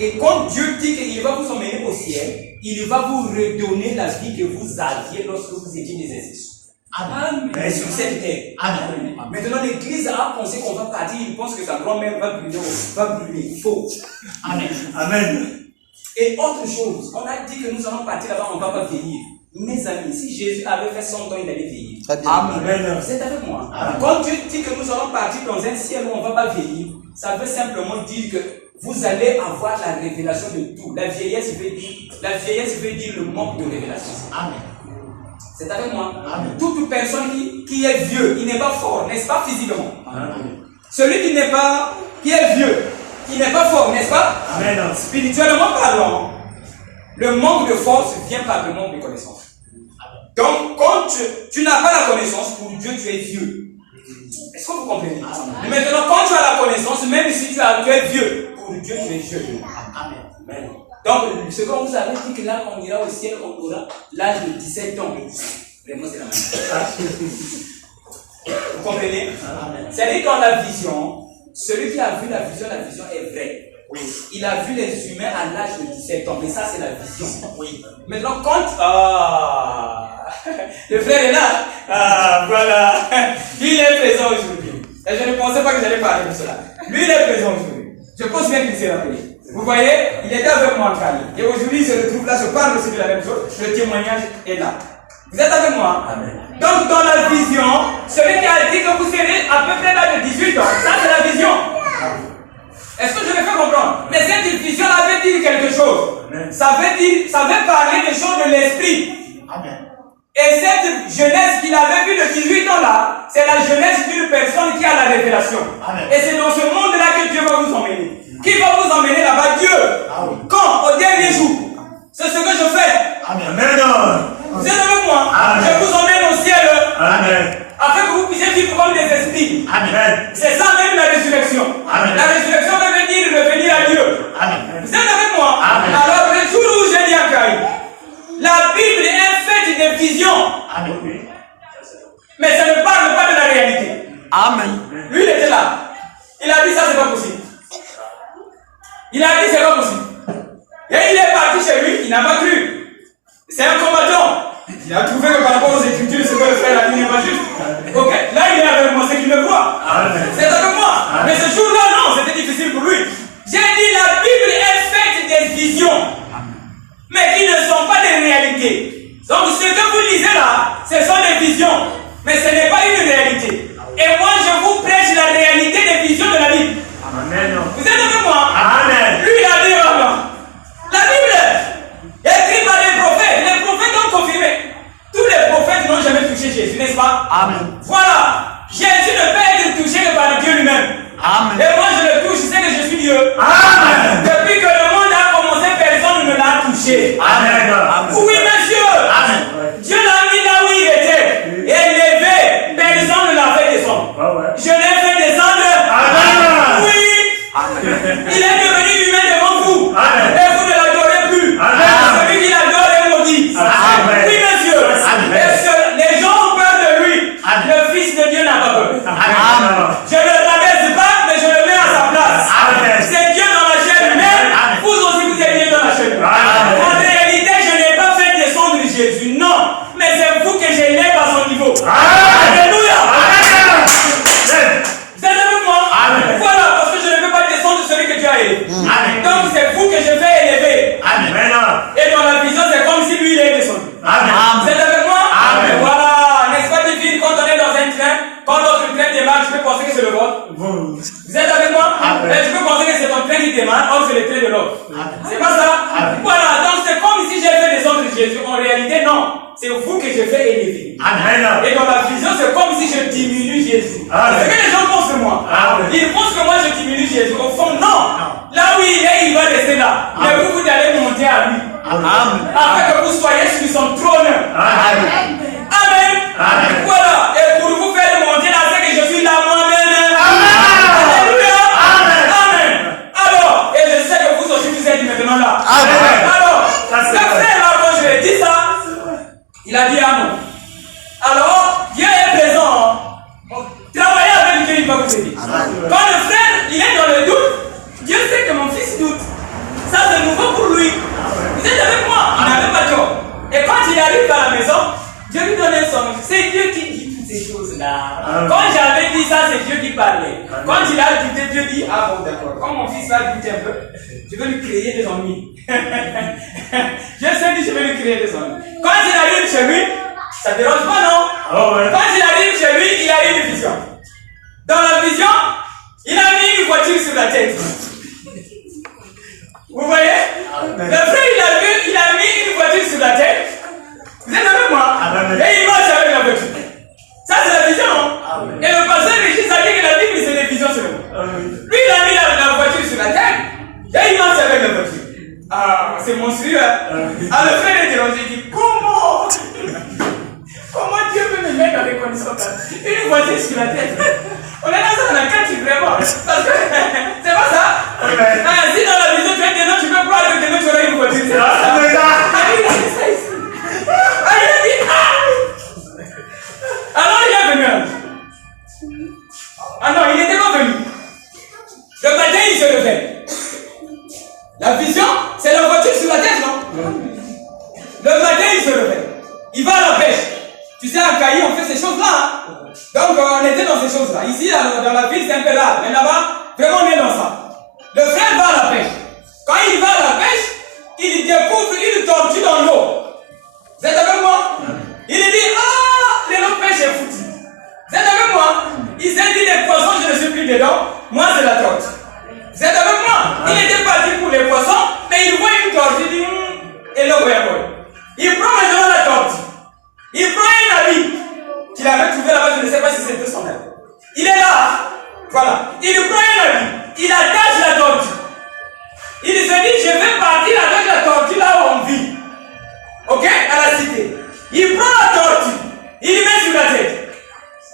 Et quand Dieu dit qu'il va vous emmener au ciel, il va vous redonner la vie que vous aviez lorsque vous étiez des esprits. Amen. Sur cette terre. Amen. Maintenant, l'église a pensé qu'on va partir, il pense que sa grand-mère va brûler. Faux. Amen. Amen. Et autre chose, on a dit que nous allons partir là-bas, on ne va pas vieillir. Mes amis, si Jésus avait fait 100 ans, il allait vieillir. Amen. Vous êtes avec moi? Quand Dieu dit que nous allons partir dans un ciel où on ne va pas vieillir, ça veut simplement dire que vous allez avoir la révélation de tout. La vieillesse veut dire le manque de révélation. Amen. C'est avec moi? Amen. Toute personne qui est vieux, il n'est pas fort, n'est-ce pas, physiquement? Amen. Celui qui est vieux, qui n'est pas fort, n'est-ce pas? Amen. Spirituellement parlant, le manque de force vient par le manque de connaissance. Donc, quand tu n'as pas la connaissance, pour Dieu, tu es vieux. Est-ce que vous comprenez? Et maintenant, quand tu as la connaissance, même si tu es vieux, pour Dieu, tu es vieux. Amen. Donc, ce qu'on vous avait dit que là, on ira au ciel, on aura l'âge de 17 ans. Vraiment, c'est la même. Vous comprenez? C'est-à-dire dans la vision, celui qui a vu la vision est vrai. Oui. Il a vu les humains à l'âge de 17 ans, mais ça, c'est la vision. Oui. Maintenant, quand. Le frère est là. Ah, voilà. Il est présent aujourd'hui. Et je ne pensais pas que j'allais parler de cela. Lui, il est présent aujourd'hui. Je pense bien qu'il s'est rappelé. Vous voyez, il était avec moi en Cali. Et aujourd'hui, il se retrouve là, je parle aussi de la même chose. Le témoignage est là. Vous êtes avec moi? Amen. Donc, dans la vision, celui qui a dit que vous serez à peu près là de 18 ans, ça c'est la vision. Est-ce que je me fais comprendre? Mais cette vision avait dit quelque chose. Ça veut parler des choses de l'esprit. Amen. Et cette jeunesse qu'il avait vue de 18 ans là, c'est la jeunesse d'une personne qui a la révélation. Amen. Et c'est dans ce monde-là que Dieu va vous emmener. Qui va vous emmener là-bas? Dieu. Quand? Au dernier jour. C'est ce que je fais. Amen. Vous êtes avec moi? Amen. Je vous emmène au ciel. Amen. Afin que vous puissiez vivre comme des esprits. Amen. C'est ça même la résurrection. Amen. La résurrection veut dire revenir à Dieu. Amen. Vous êtes avec moi? Amen. Alors le jour où j'ai dit à Caïn, la Bible est faite de visions. Amen. Mais ça ne parle pas de la réalité. Amen. Lui, il était là. Il a dit ça, c'est pas possible. Il a dit c'est pas possible. Et il est parti chez lui, il n'a pas cru. C'est un combattant. Il a trouvé que par rapport aux Écritures, ce que le frère a dit n'est pas juste. Ok, là il est avec moi, c'est qu'il me voit. C'est avec moi. Mais ce jour-là, non, c'était difficile pour lui. J'ai dit la Bible est faite des visions, mais qui ne sont pas des réalités. Donc ce que vous lisez là, ce sont des visions, mais ce n'est pas une réalité. Et moi je vous prêche la réalité des visions de la Bible. Amen. Vous êtes avec moi? Amen. Lui il a dit, oh non. La Bible est écrite par les prophètes ont confirmé. Tous les prophètes n'ont jamais touché Jésus, n'est-ce pas? Amen. Voilà. Jésus ne peut être touché que par Dieu lui-même. Amen. Et moi je le touche, je sais que je suis Dieu. Amen. Depuis que le monde a commencé, personne ne me l'a touché. Amen. Oui, monsieur. Amen. Dieu l'a mis là où il était. Élevé. Personne ne l'a fait descendre. Je l'ai fait descendre. Amen. Oui. Il est devenu humain devant vous. Amen. Et vous ne l'adorez plus. Amen. Celui qui l'adore est maudit. Amen. Oui, monsieur. Amen. Est-ce que les gens ont peur de lui? Amen. Le Fils de Dieu n'a pas peur. Amen. Je ne le rabaisse pas, mais je le mets à sa place. Amen. C'est Dieu dans la chair humaine. Amen. Vous aussi, vous êtes Dieu dans la chair humaine. Amen. En réalité, je n'ai pas fait descendre Jésus. Non. Mais c'est vous que je lève à son niveau. Alléluia. Vous êtes avec moi? Amen. Voilà, parce que je ne peux pas descendre celui que Dieu a élevé. Amen. Donc c'est vous que je vais élever. Amen. Et dans la vision, c'est comme si lui, il est descendu. Vous êtes avec moi? Amen. Voilà. N'est-ce pas divine, quand on est dans un train, quand notre train démarre, je peux penser que c'est le vôtre. Vous êtes avec moi? Amen. Et je peux penser que c'est ton train qui démarre, or c'est le train de l'autre. C'est pas ça? Voilà, donc c'est comme si j'ai fait descendre Jésus. En réalité, non. C'est vous que je fais élever. Amen. Et dans la vision, c'est comme si je diminue Jésus. Amen. C'est ce que les gens pensent de moi. Amen. Ils pensent que moi je diminue Jésus. Au fond, non. Là où il est, il va rester là. Mais vous, vous allez monter à lui. Amen. Afin que vous soyez sur son trône. Amen. Amen. Amen. Voilà. Et pour vous faire monter là, c'est que je suis là moi-même. Amen. Alléluia. Amen. Amen. Alors, et je sais que vous aussi vous êtes maintenant là. Amen. Alors, Ça, le c'est vrai. frère là, quand je lui ai dit ça, il a dit Amen. Alors, Dieu est présent. Travaillez avec Dieu, il va vous aider. Quand le frère, il est dans le doute, Dieu sait que mon fils doute. Ça, c'est nouveau pour lui. Vous êtes avec moi? Il n'avait pas de job. Et quand il arrive à la maison, Dieu lui donne son. C'est Dieu qui dit toutes ces choses-là. Quand j'avais dit ça, c'est Dieu qui parlait. Quand il a douté, Dieu dit ah bon, d'accord. Quand mon fils va douter un peu, je vais lui créer des ennuis. Dieu s'est dit je vais lui créer des ennuis. Quand il arrive chez lui, ça ne dérange pas, non? Quand il arrive chez lui, il a une vision. Dans la vision, il a mis une voiture sur la tête. Vous voyez? Le frère, il a mis une voiture sur la tête. Vous êtes avec moi? Et il marche avec la voiture. Ça, c'est la vision. Et le pasteur Régis a dit que la Bible, c'est des visions seulement. Lui, il a mis la voiture sur la tête. Et il marche avec la voiture. Ah, c'est monstrueux. Ah, le frère est dérangé. Il dit comment? Comment Dieu peut me mettre dans les conditions comme ça? Une voiture sur la tête. On est dans ça, on a quatre vraiment. Parce que c'est pas ça. Ah, si dans la vision tu es dedans, tu peux croire que demain tu auras une voiture. C'est pas ça. Ah, il a dit ça ici. Ah, il a dit ah. Alors il est venu. Ah non, il n'était pas venu. Le matin, il se levait. La vision, c'est la voiture sur la tête, non? Le matin, il se levait. Il va à la pêche. était dans ces choses-là. Ici, dans la ville, c'est un peu là. Mais là-bas, vraiment, on est dans ça. Le frère va à la pêche. Quand il va à la pêche, il découvre une tortue dans l'eau. Vous êtes avec moi? Il dit, ah, l'eau pêche est foutue. Vous êtes avec moi? Il s'est dit, les poissons, je ne suis plus dedans. Moi, c'est la tortue. Vous êtes avec moi? Il était parti pour les poissons, mais il voit une tortue, il dit, et l'eau est bonne. Il prend maintenant la tortue. Il prend un habit qu'il avait trouvé là-bas, je ne sais pas si c'était son habit. Il est là. Voilà. Il prend un habit. Il attache la tortue. Il se dit, je vais partir avec la tortue là où on vit. Ok? À la cité. Il prend la tortue. Il met sur la tête.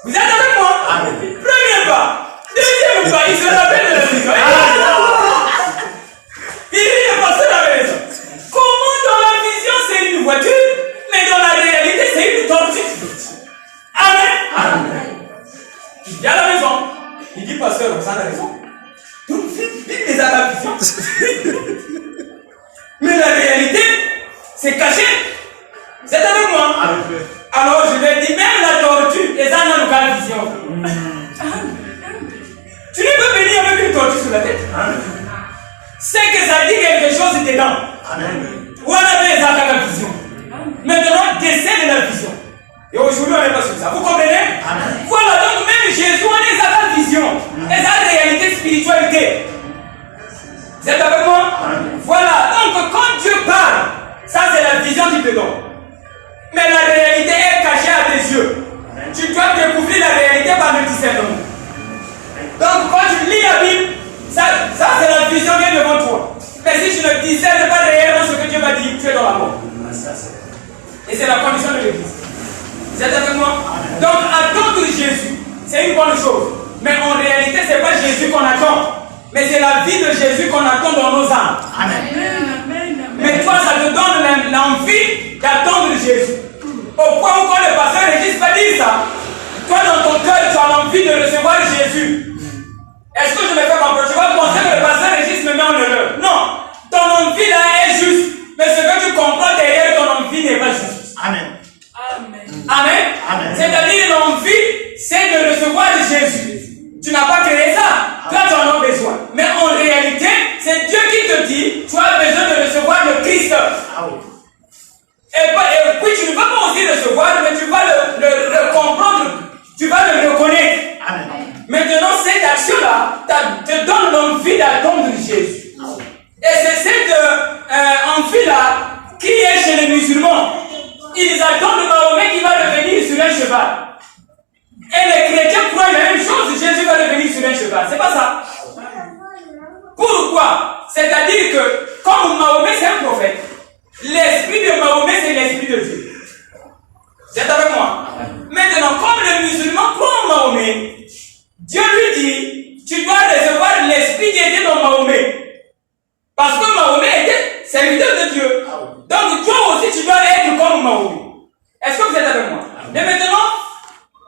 Vous êtes avec moi? Premier pas. Deuxième pas. Il se rappelle de la vision. Il dit, le pasteur avait raison. Comment dans la vision c'est une voiture, mais dans la réalité c'est une tortue? Amen. Il vient à la maison. Il dit, pasteur, vous avez raison. Donc, vite les à la vision. Mais la réalité, c'est caché. Vous êtes avec moi? Alors, je vais dire, même la tortue, et ça n'a pas la vision. Tu ne peux venir avec une tortue sur la tête. C'est que ça dit quelque chose dedans. Ou on avait les actes de la vision. Maintenant, décès de la vision. Et aujourd'hui, on n'est pas sur ça. Vous comprenez? Voilà, donc même Jésus, on est dans la vision. Et la réalité spiritualité. Vous êtes avec moi? Voilà, donc quand Dieu parle, ça c'est la vision qu'il te donne. Mais la réalité est cachée à tes yeux. Tu dois découvrir la réalité par le discernement. Donc quand tu lis la Bible, ça c'est la vision qui est devant toi. Mais si tu ne discernes pas réellement ce que Dieu va dire, tu es dans la mort. Et c'est la condition de l'Église. Vous êtes avec moi? Donc attendre Jésus, c'est une bonne chose. Mais en réalité, ce n'est pas Jésus qu'on attend. Mais c'est la vie de Jésus qu'on attend dans nos âmes. Mais toi, ça te donne l'envie d'attendre Jésus. Au point où quand le pasteur Régis va dire ça, toi dans ton cœur, tu as l'envie de recevoir Jésus. Est-ce que je me fais comprendre? Tu vas penser que le pasteur Régis me met en erreur. Non. Ton envie là est juste. Mais ce que tu comprends derrière ton envie n'est pas juste. Amen. C'est-à-dire l'envie, c'est de recevoir Jésus. Tu n'as pas créé ça. Toi, tu en as besoin. Mais en réalité, c'est Dieu qui te dit, tu as besoin de recevoir le Christ. Et puis, tu ne vas pas aussi recevoir, mais tu vas le comprendre. Tu vas le reconnaître. Maintenant, cette action-là te donne l'envie d'attendre Jésus. Et c'est cette envie-là qui est chez les musulmans. Ils attendent Mahomet qui va revenir sur un cheval. Et les chrétiens croient la même chose, Jésus va revenir sur un cheval. C'est pas ça. Pourquoi? C'est-à-dire que, comme Mahomet c'est un prophète, l'esprit de Mahomet c'est l'esprit de Dieu. Vous êtes avec moi? Maintenant, comme le musulman croit en Mahomet, Dieu lui dit, tu dois recevoir l'esprit qui était dans Mahomet. Parce que Mahomet était serviteur de Dieu. Donc toi aussi tu dois être comme Mahomet. Est-ce que vous êtes avec moi? Mais maintenant,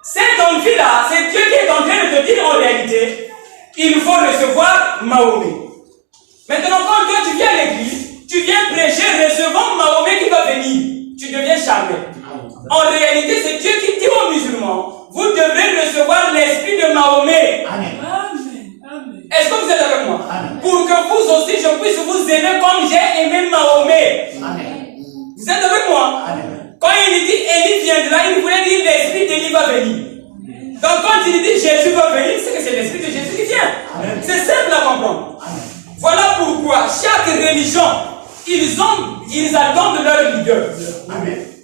cette envie-là, c'est Dieu qui est en train de te dire en réalité, il faut recevoir Mahomet. Maintenant, quand toi tu viens à l'église, tu viens prêcher recevant Mahomet qui va venir. Tu deviens charmé. En réalité, c'est Dieu qui dit aux musulmans, vous devrez recevoir l'esprit de Mahomet. Est-ce que vous êtes avec moi? Pour que vous aussi, je puisse vous aimer comme j'ai aimé Mahomet. Vous êtes avec moi? Quand il dit Élie viendra, il voulait dire l'esprit d'Élie va venir. Donc quand il dit Jésus va venir, c'est que c'est l'esprit de Jésus qui vient. C'est simple à comprendre. Voilà pourquoi chaque religion, ils attendent leur leader.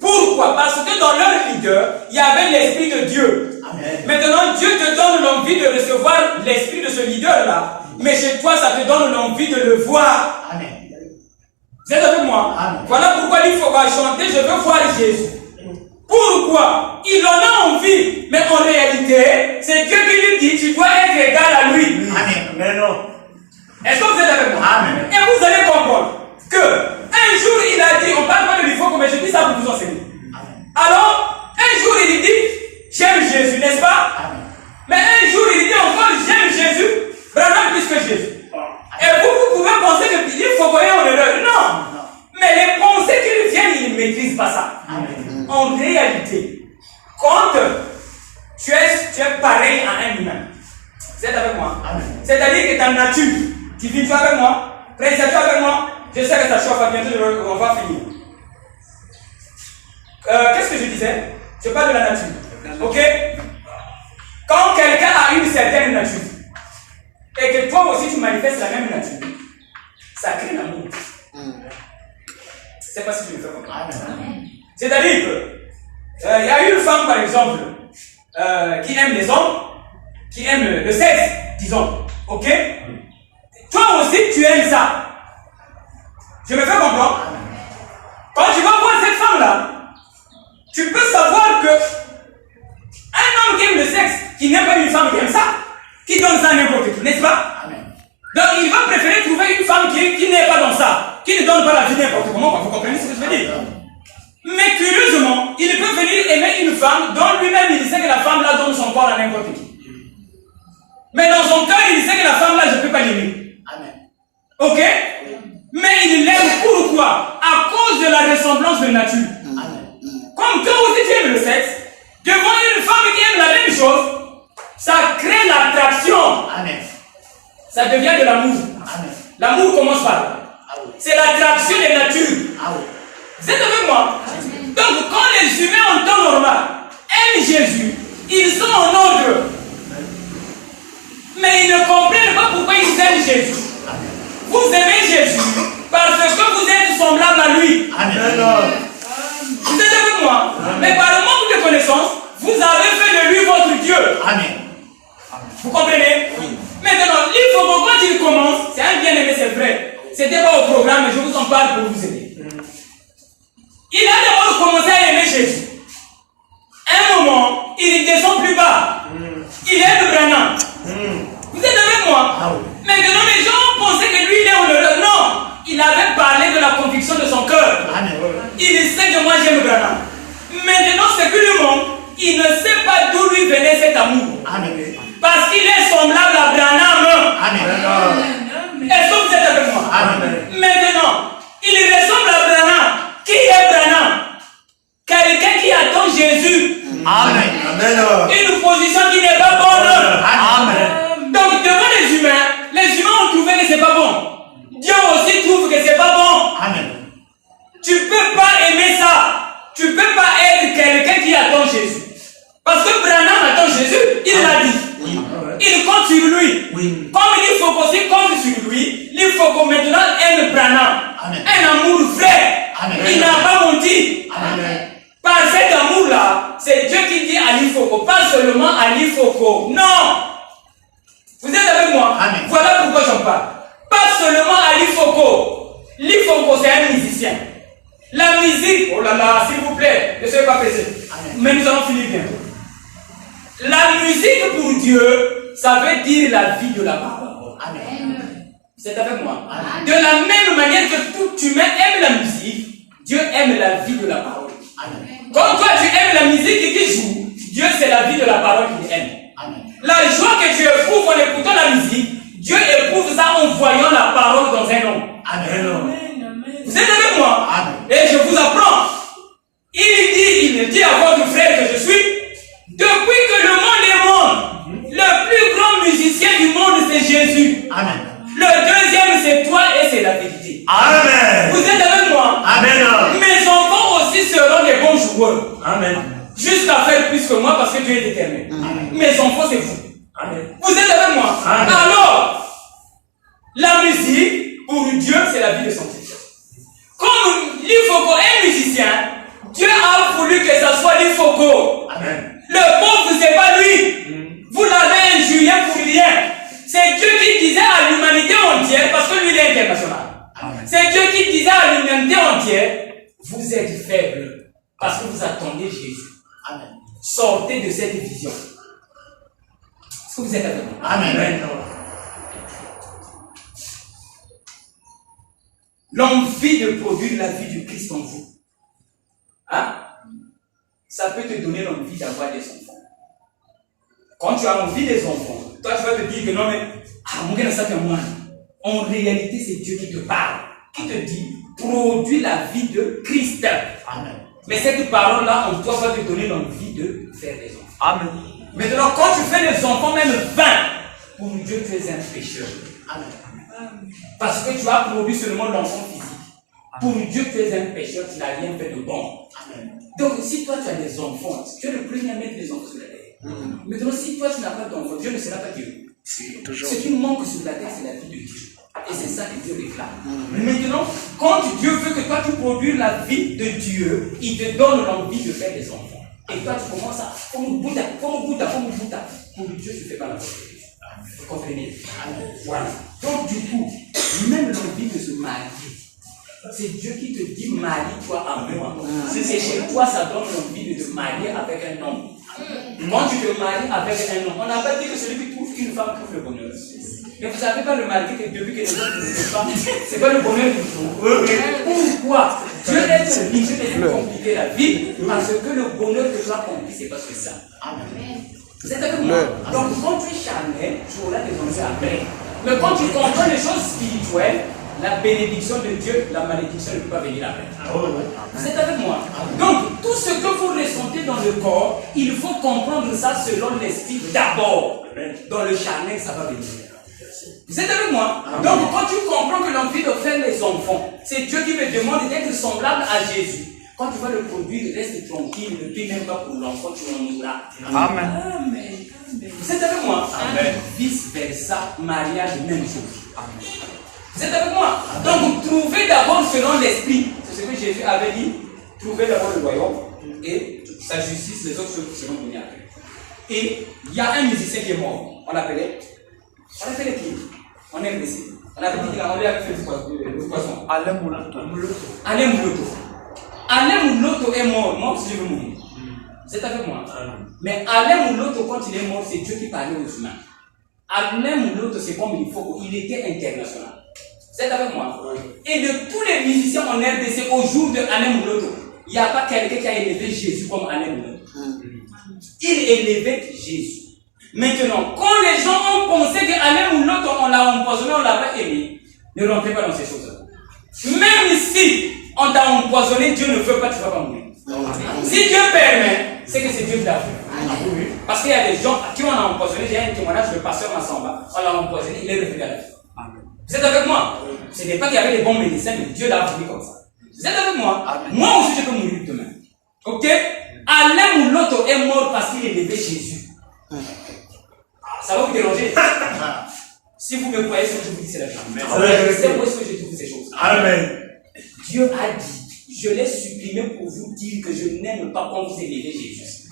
Pourquoi? Parce que dans leur leader, il y avait l'esprit de Dieu. Maintenant, Dieu te donne l'envie de recevoir l'esprit de ce leader-là. Mais chez toi, ça te donne l'envie de le voir. Vous êtes avec moi? Voilà pourquoi il faut chanter, je veux voir Jésus. Pourquoi? Il en a envie. Mais en réalité, c'est Dieu qui lui dit, tu dois être égal à lui. Est-ce que vous êtes avec moi? Et vous allez comprendre que un jour, il a dit, on parle pas de l'IFOC, mais je dis ça pour vous enseigner. Alors, un jour, il dit, j'aime Jésus, n'est-ce pas? Mais un jour, il dit encore, j'aime Jésus, vraiment plus que Jésus. Et vous pouvez penser qu'il faut qu'on ait en erreur. Non. Mais les pensées qui lui viennent, il ne maîtrise pas ça. En réalité, quand tu es pareil à un humain. Vous êtes avec moi? C'est-à-dire que ta nature, tu vis avec moi, président avec moi, je sais que ça chauffe, bientôt on va finir. Qu'est-ce que je disais? Je parle de la nature. Ok? Quand quelqu'un a une certaine nature, et que toi aussi tu manifestes la même nature, ça crée l'amour. Je ne sais pas si tu me fais comprendre. C'est-à-dire que il y a une femme, par exemple, qui aime les hommes, qui aime le sexe, disons. Ok? Toi aussi, tu aimes ça. Je me fais comprendre? Quand tu vas voir cette femme-là, tu peux savoir que un homme qui aime le sexe, qui n'aime pas une femme qui aime ça, qui donne ça à n'importe qui, n'est-ce pas? Donc il va préférer trouver une femme qui n'est pas dans ça, qui ne donne pas la vie n'importe comment. Vous comprenez ce que je veux dire? Mais curieusement, il peut venir aimer une femme dont lui-même il sait que la femme là donne son corps à n'importe qui. Mais dans son cœur, il sait que la femme là, je ne peux pas l'aimer. Ok? Mais il l'aime pourquoi? À cause de la ressemblance de nature. Comme toi aussi tu aimes le sexe, devant une femme qui aime la même chose, ça crée l'attraction. Ça devient de l'amour. L'amour commence par là. C'est l'attraction des natures. Vous êtes avec moi? Donc quand les humains en temps normal aiment Jésus, ils sont en ordre. Mais ils ne comprennent pas pourquoi ils aiment Jésus. Vous aimez Jésus parce que vous êtes semblable à lui. Vous êtes avec moi? Mais par le manque de connaissance, vous avez fait de lui votre Dieu. Vous comprenez? Maintenant, il faut que quand il commence, c'est un bien-aimé, c'est vrai. C'était pas au programme, mais je vous en parle pour vous aider. Il a d'abord commencé à aimer Jésus. Un moment, il ne descend plus bas. Il est le Branham. Vous êtes avec moi? Maintenant, les gens pensaient que lui, il est honoré. Non, il avait parlé de la conviction de son cœur. Il sait que moi, j'aime le Branham. Maintenant, c'est que le monde, il ne sait pas d'où lui venait cet amour. Parce qu'il est semblable à Branham. Est-ce que vous êtes avec moi? Maintenant, il ressemble à Branham. Qui est Branham? Quelqu'un qui attend Jésus. Une position qui n'est pas bonne. Donc, devant les humains ont trouvé que c'est pas bon. Dieu aussi trouve que c'est pas bon. Tu peux pas aimer ça. Tu peux pas être quelqu'un qui attend Jésus. Parce que Branham attend Jésus, il l'a dit. Il compte sur lui. Comme il faut qu'on compte sur lui, il faut qu'on maintenant aime Branham. Un amour vrai. Il n'a pas menti. Par cet amour-là, c'est Dieu qui dit à l'Ifoko, pas seulement à l'Ifoko. Non! Vous êtes avec moi? Voilà pourquoi j'en parle. Pas seulement à l'Ifoko. L'Ifoko, c'est un musicien. La musique, oh là là, s'il vous plaît, ne soyez pas pressés. Mais nous allons finir bientôt. La musique pour Dieu, ça veut dire la vie de la parole. C'est avec moi. De la même manière que tout humain aime la musique, Dieu aime la vie de la parole. Quand toi tu aimes la musique qui joue, Dieu c'est la vie de la parole qu'il aime. La joie que tu éprouves en écoutant la musique, Dieu éprouve ça en voyant la parole dans un homme. Vous êtes avec moi? Et je vous apprends. Il dit à votre frère que je suis, depuis que le monde est monde, le plus grand musicien du monde c'est Jésus. Le deuxième c'est toi et c'est la vérité. Vous êtes avec moi? Mes enfants aussi seront des bons joueurs. Jusqu'à faire plus que moi parce que Dieu est déterminé. Mes enfants c'est vous. Vous êtes avec moi? Alors, la musique pour Dieu c'est la vie de son Fils. Comme l'Ifoko est musicien, Dieu a voulu que ça soit l'Ifoko. Le pauvre c'est pas lui. Vous l'avez injurié pour rien. C'est Dieu qui disait à l'humanité entière, parce que lui il est international. C'est Dieu qui disait à l'humanité entière, vous êtes faibles parce que vous attendez Jésus. Sortez de cette vision. Est-ce que vous êtes avec moi? L'envie de produire la vie du Christ en vous. Ça peut te donner l'envie d'avoir des enfants. Quand tu as envie des enfants, toi tu vas te dire que non mais, mon gars, ça fait moi. En réalité, c'est Dieu qui te parle, qui te dit, produis la vie de Christ. Mais cette parole-là, en toi, va te donner l'envie de faire des enfants. Maintenant, quand tu fais des enfants, même 20, pour Dieu, tu es un pécheur. Parce que tu as produit seulement l'enfant physique. Pour Dieu, tu es un pécheur, tu n'as rien fait de bon. Donc, si toi, tu as des enfants, tu es le premier à mettre des enfants sur la terre. Maintenant, si toi, tu n'as pas d'enfants, Dieu ne sera pas Dieu. Ce qui manque sur la terre, c'est la vie de Dieu. Et c'est ça que Dieu réclame. Maintenant, quand Dieu veut que toi, tu produises la vie de Dieu, il te donne l'envie de faire des enfants. Et toi, tu commences à pour Bouddha. Pour Dieu, tu ne fais pas la volonté de Dieu. Vous comprenez? Voilà. Donc, du coup, même l'envie de se marier, c'est Dieu qui te dit marie-toi à moi. Et chez toi, ça donne l'envie de te marier avec un homme. Quand tu te maries avec un homme, on n'a pas dit que celui qui trouve une femme trouve le bonheur. Mais vous n'avez pas remarqué que depuis que les autres ne trouvent pas, ce n'est pas le bonheur du tout. Pourquoi? Dieu est obligé de compliquer la vie parce que le bonheur que tu as compris, c'est parce que ça. Vous êtes avec moi? Donc, quand tu es charnel, tu auras des enjeux après. Mais quand tu comprends les choses spirituelles, la bénédiction de Dieu, la malédiction ne peut pas venir après. Vous êtes avec moi? Donc, tout ce que vous ressentez dans le corps, il faut comprendre ça selon l'esprit d'abord. Dans le charnel, ça va venir. Vous êtes avec moi? Donc, quand tu comprends que l'envie de faire les enfants, c'est Dieu qui me demande d'être semblable à Jésus. Quand tu vas le produire, reste tranquille, ne prie même pas pour l'enfant, tu en auras. Amen. Amen. Vous êtes avec moi? Amen. Vice versa, mariage, même chose. Amen. Vous êtes avec moi? Donc, trouvez d'abord selon l'esprit. C'est ce que Jésus avait dit. Trouvez d'abord le royaume et sa justice, les autres choses seront données après. Et il y a un musicien qui est mort. On l'appelait qui? On est blessé. On avait dit qu'il avait fait le poisson. Alain Mouloto. Alain Mouloto est mort. Moi aussi, je veux mourir. Vous êtes avec moi? Mais Alain Mouloto, quand il est mort, c'est Dieu qui parlait aux humains. Alain Mouloto, c'est comme il faut. Il était international. Vous êtes avec moi? Et de tous les musiciens en RDC au jour de Alain Mouloto, il n'y a pas quelqu'un qui a élevé Jésus comme Alain Mouloto. Il élevait Jésus. Maintenant, quand les gens ont pensé qu'Alain Mouloto, on l'a empoisonné, on ne l'a pas aimé, ne rentrez pas dans ces choses-là. Même si on t'a empoisonné, Dieu ne veut pas, tu ne vas pas mourir. Si Dieu permet, c'est que c'est Dieu qui l'a fait. Parce qu'il y a des gens qui on a empoisonné. J'ai un témoignage de pasteur Massamba, on l'a empoisonné, il est revenu à la vie. Vous êtes avec moi? Ce n'est pas qu'il y avait des bons médecins, mais Dieu l'a voulu comme ça. Vous êtes avec moi? Moi aussi, je peux mourir demain. Ok? Alain Mouloto est mort parce qu'il élevait Jésus. Ça va vous déranger? Si vous me croyez, ce que je vous dis, c'est la vérité. C'est où est-ce que je trouve ces choses? Amen. Dieu a dit, je l'ai supprimé pour vous dire que je n'aime pas quand vous élevez Jésus.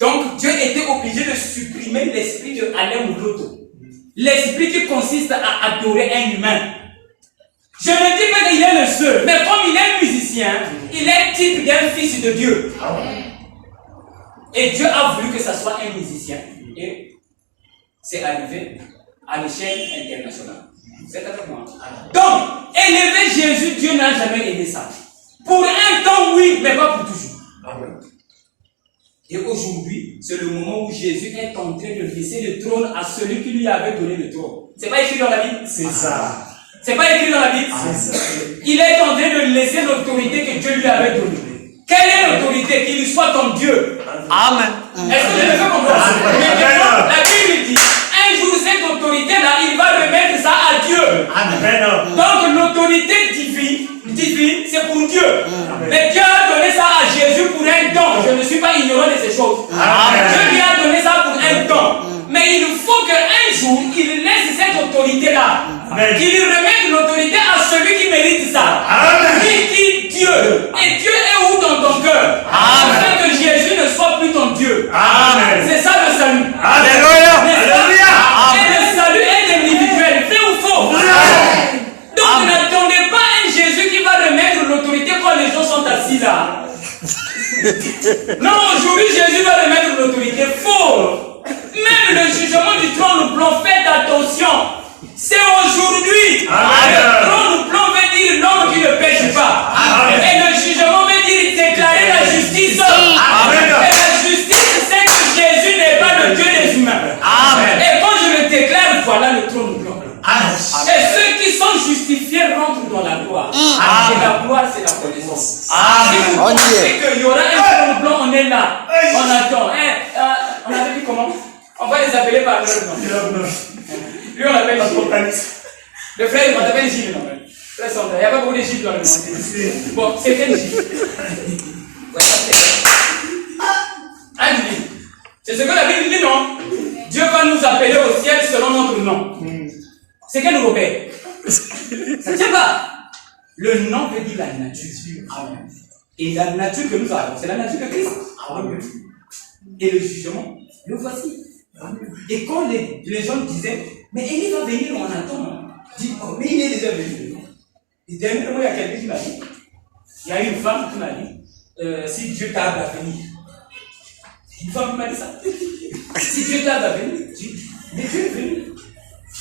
Donc, Dieu était obligé de supprimer l'esprit de Alain Mouloto. L'esprit qui consiste à adorer un humain. Je ne dis pas qu'il est le seul, mais comme il est musicien, il est type d'un fils de Dieu. Et Dieu a voulu que ça soit un musicien. Et c'est arrivé à l'échelle internationale. Vous êtes avec moi? Donc, élever Jésus, Dieu n'a jamais aimé ça. Pour un temps, oui, mais pas pour toujours. Et aujourd'hui, c'est le moment où Jésus est en train de laisser le trône à celui qui lui avait donné le trône. C'est pas écrit dans la Bible? C'est ça. C'est pas écrit dans la Bible? C'est ça. Il est en train de laisser l'autorité que Dieu lui avait donnée. Quelle est l'autorité? Qu'il soit ton Dieu. Amen. Est-ce que je me fais comprendre? Maintenant, la Bible dit, un jour cette autorité-là, il va remettre ça à Dieu. Amen. Donc l'autorité divine, c'est pour Dieu. Mais Dieu a donné ça à Jésus pour un don. Je ne suis pas ignorant de ces choses. Dieu lui a donné ça pour un don. Mais il faut qu'un jour, il laisse cette autorité-là. Qu'il remette l'autorité à celui qui mérite ça. Lui qui Dieu. Et Dieu est où dans ton cœur? Afin que Jésus ne soit plus ton Dieu. C'est ça le salut. Alléluia. Et le salut est individuel. Vrai ou faux? Donc n'attendez pas un Jésus qui va remettre l'autorité quand les gens sont assis là. Non, aujourd'hui Jésus va remettre l'autorité. Faux. Même le jugement du trône blanc, faites attention. C'est aujourd'hui. Le trône blanc veut dire l'homme qui ne pêche pas. Et le jugement veut dire déclarer la justice. Et la justice, c'est que Jésus n'est pas le Dieu des humains. Et quand je le déclare, voilà le trône blanc. Et ceux qui sont l'homme justifié rentre dans la gloire. Et la gloire, c'est la connaissance. Si vous pensez qu'il y aura un trône blanc, on est là. On attend. On avait dit comment? On va les appeler par leur nom. Lui, on l'appelle Gilles. Le frère, on t'appelle Gilles. Frère Sandra, il n'y a pas beaucoup de Gilles dans le monde. Bon, c'est quel Gilles? C'est ce que la Bible dit, non? Dieu va nous appeler au ciel selon notre nom. C'est quel Robert? Ça ne tient pas. Le nom veut dire la nature. Et la nature que nous avons, c'est la nature de Christ. Et le jugement, le voici. Et quand les gens disaient, mais Élie va venir, on attend. Dit, oh, mais il est déjà venu. Et dernièrement, il y a quelqu'un qui m'a dit, il y a une femme qui m'a dit, si Dieu tarde à venir. Une femme qui m'a dit ça. Si Dieu tarde à venir, mais Dieu est venu.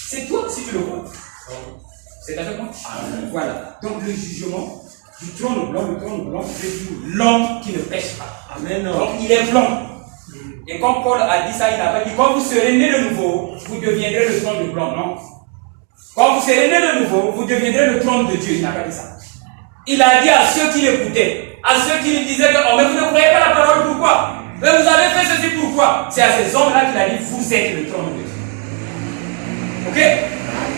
C'est toi si tu le vois. C'est avec moi. Voilà. Donc le jugement du trône blanc, veut dire l'homme qui ne pêche pas. Amen. Donc il est blanc. Et comme Paul a dit ça, il n'a pas dit quand vous serez né de nouveau, vous deviendrez le trône de blanc. Non. Quand vous serez né de nouveau, vous deviendrez le trône de Dieu. Il n'a pas dit ça. Il a dit à ceux qui l'écoutaient, à ceux qui lui disaient que oh, mais vous ne croyez pas la parole, pourquoi? Mais vous avez fait ceci, pourquoi? C'est à ces hommes-là qu'il a dit vous êtes le trône de Dieu. Ok?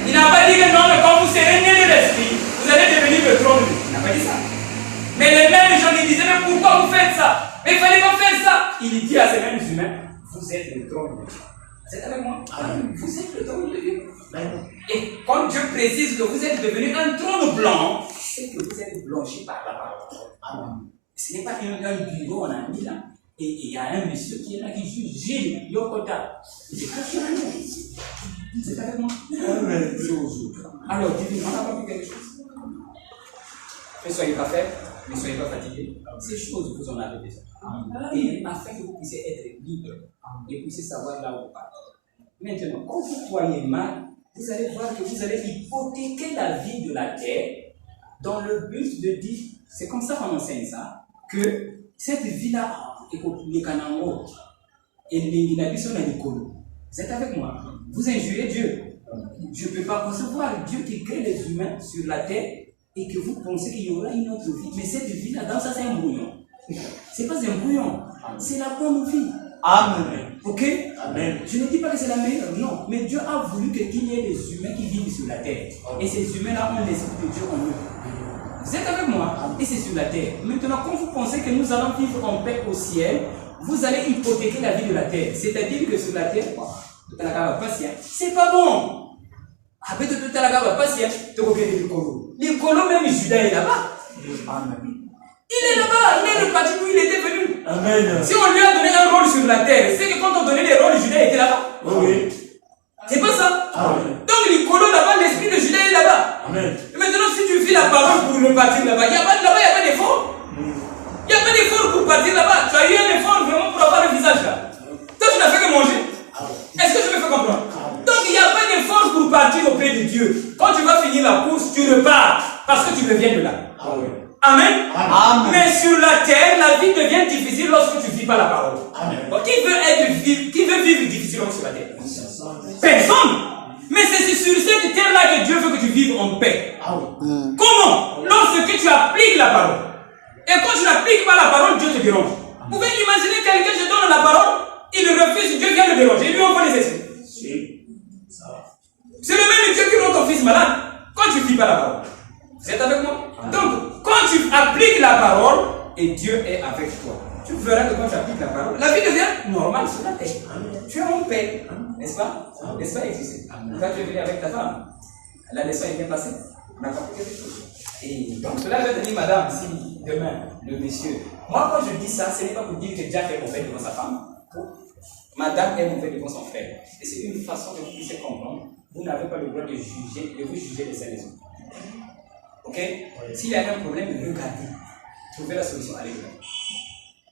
Il n'a pas dit que non, mais quand vous serez né de l'esprit, vous allez devenir le trône de Dieu. Il n'a pas dit ça. Mais les mêmes gens lui disaient, mais pourquoi vous faites ça? Mais il ne fallait pas faire ça. Il dit à ces mêmes humains, vous êtes le trône de Dieu. C'est avec moi? Vous êtes le trône de Dieu. Et quand Dieu précise que vous êtes devenu un trône blanc, c'est que vous êtes blanchi par la parole. Ce n'est pas un bureau, on a mis là. Et il y a un monsieur qui est là qui juge, Gilles, Yokota. C'est avec moi? Alors, dites-moi, on n'a pas vu quelque chose. Ne soyez pas faibles, ne soyez pas fatigués. Ces choses, vous en avez déjà. Et afin que vous puissiez être libre et puissiez savoir là où vous partez. Maintenant, quand vous croyez mal, vous allez voir que vous allez hypothéquer la vie de la terre dans le but de dire, c'est comme ça qu'on enseigne ça, que cette vie-là, les Kanango et les Nabiso Nanikolo, vous êtes avec moi? Vous injurez Dieu. Je ne peux pas concevoir Dieu qui crée les humains sur la terre et que vous pensez qu'il y aura une autre vie. Mais cette vie-là, dans ça, c'est un brouillon. Ce n'est pas un brouillon, c'est la bonne vie. Amen. Ok? Amen. Je ne dis pas que c'est la meilleure, non. Mais Dieu a voulu qu'il y ait des humains qui vivent sur la terre. Et ces humains-là ont l'esprit de Dieu en eux. Vous êtes avec moi? Et c'est sur la terre. Maintenant, quand vous pensez que nous allons vivre en paix au ciel, vous allez hypothéquer la vie de la terre. C'est-à-dire que sur la terre, c'est pas bon. Après tout à l'heure, les colons, même Judas est là-bas. Il est là-bas, il est le parti où il était venu. Amen. Si on lui a donné un rôle sur la terre, c'est que quand on donnait les rôles, Judas était là-bas. Oui. C'est pas ça? Amen. Donc les colons là-bas, l'esprit de Judas est là-bas. Amen. Et maintenant, si tu vis la parole pour le partir là-bas, il n'y a pas d'effort. Il n'y a pas d'effort pour partir là-bas. Tu as eu un effort vraiment pour avoir le visage là. Toi, tu n'as fait que manger. Est-ce que tu me fais comprendre? Donc il n'y a pas d'effort pour partir auprès de Dieu. Quand tu vas finir la course, tu repars parce que tu reviens de là. Amen. Amen. Mais sur la terre, la vie devient difficile lorsque tu ne vis pas la parole. Amen. Donc, qui veut vivre difficilement sur la terre? Personne. Mais c'est sur cette terre-là que Dieu veut que tu vives en paix. Comment? Lorsque tu appliques la parole. Et quand tu n'appliques pas la parole, Dieu te dérange. Vous pouvez imaginer quelqu'un, je donne la parole, il refuse, Dieu vient le déranger, il lui envoie les esprits. C'est le même Dieu qui rend ton fils malade quand tu ne vis pas la parole. Vous êtes avec moi? Donc, quand tu appliques la parole, et Dieu est avec toi, tu verras que quand tu appliques la parole, la vie devient normale sur la terre. Tu es en paix, n'est-ce pas? N'est-ce pas, excusez? Quand tu es venu avec ta femme, la leçon est bien passée. On a compris quelque chose. Et donc, cela veut dire, madame, si demain, le monsieur, moi, quand je dis ça, ce n'est pas pour dire que Jack est mauvais devant sa femme. Madame est mauvaise devant son frère. Et c'est une façon que vous puissiez comprendre. Vous n'avez pas le droit de vous juger les uns les autres. Ok? S'il y a un problème, regardez. Trouvez la solution, allez là.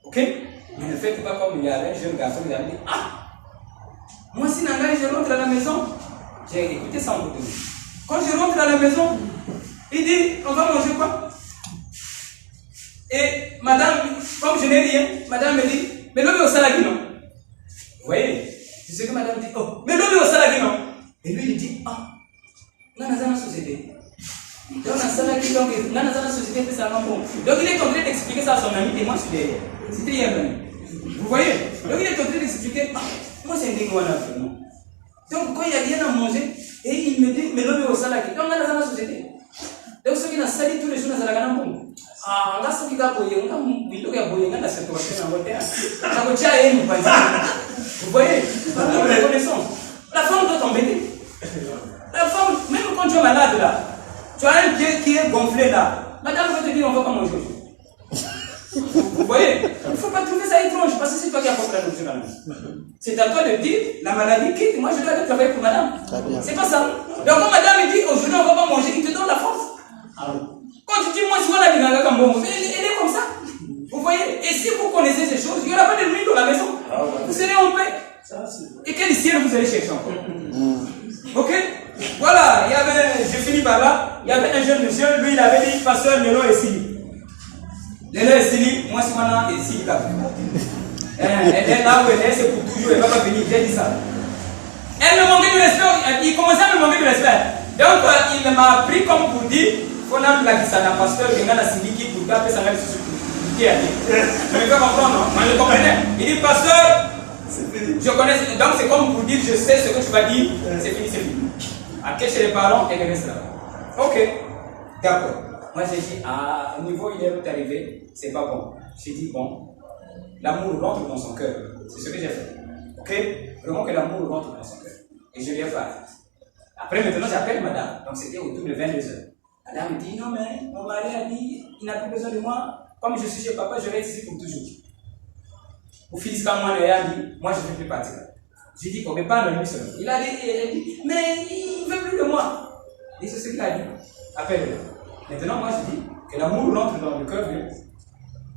Ok? Mais ne faites pas comme il y a un jeune garçon qui a dit, ah! Moi, si Nanga, je rentre à la maison, j'ai écouté ça en bout de nuit. Quand je rentre à la maison, il dit, on va manger quoi? Et madame, comme je n'ai rien, madame me dit, mais l'homme est au salagi, non? Vous voyez? C'est ce que madame dit, oh, mais l'homme est au salagi, non? Et lui, il dit, ah, non, dans la société, Donc, il est en train d'expliquer ça à son ami et moi je suis derrière. C'était hier même. Vous voyez? Donc, il est en train d'expliquer. Moi, c'est un dégoûtant vraiment. Donc, quand il n'y a rien à manger, et il me dit, mais l'homme est au salaki. Donc, on a dans la société. Donc, ceux qui ont sali tous les jours dans la gana, ah, on a ceux qui ont boyé, on a boyé, on a cette conversation en côté. Vous voyez? Nous le connaissons. La femme doit t'embêter. La femme, même quand tu es malade là, tu as un pied qui est gonflé là. Madame va te dire, on ne va pas manger aujourd'hui. Vous voyez? Il ne faut pas trouver ça étrange parce que c'est toi qui as porté la nourriture à nous. C'est à toi de dire, la maladie quitte, moi je dois aller travailler pour madame. C'est pas ça. Donc quand madame dit, aujourd'hui on ne va pas manger, il te donne la force. Quand tu dis, moi je vois la bingaga comme bon, elle est comme ça. Vous voyez? Et si vous connaissez ces choses, il n'y aura pas de nuit dans la maison. Vous serez en paix. Et quel ciel vous allez chercher encore? Ok? Voilà, je finis par là. Il y avait un jeune monsieur, lui il avait dit, pasteur Nelo et Sili. Nelo et Sili, moi c'est maintenant et Sili. Elle est là où elle est, c'est pour toujours, elle ne va pas venir, j'ai dit ça. Elle me manquait de respect, il commençait à me manquer de respect. Donc il m'a pris comme pour dire, il faut n'appeler la Kisana, pasteur, il y a un Sili qui pour taper sa mère sur je me fais comprendre, non? Moi je comprenais. Il dit, pasteur, je connais, donc c'est comme pour dire, je sais ce que tu vas dire, c'est fini, c'est fini. Après chez les parents, elle reste là. Ok, d'accord. Moi j'ai dit, au niveau où il est arrivé, c'est pas bon. J'ai dit, bon, l'amour rentre dans son cœur. C'est ce que j'ai fait. Ok? Vraiment que l'amour rentre dans son cœur. Et je lui ai parlé. Après maintenant j'appelle madame, donc c'était autour de 22h. Madame me dit, non mais mon mari a dit, il n'a plus besoin de moi. Comme je suis chez papa, je vais être ici pour toujours. Au fils quand moi, il a dit, moi je ne veux plus partir. J'ai dit, on ne peut pas lui seul. Il a dit, mais il ne veut plus de moi. Et c'est ce qu'il a dit. Appelle-le. Maintenant, moi je dis que l'amour rentre dans le cœur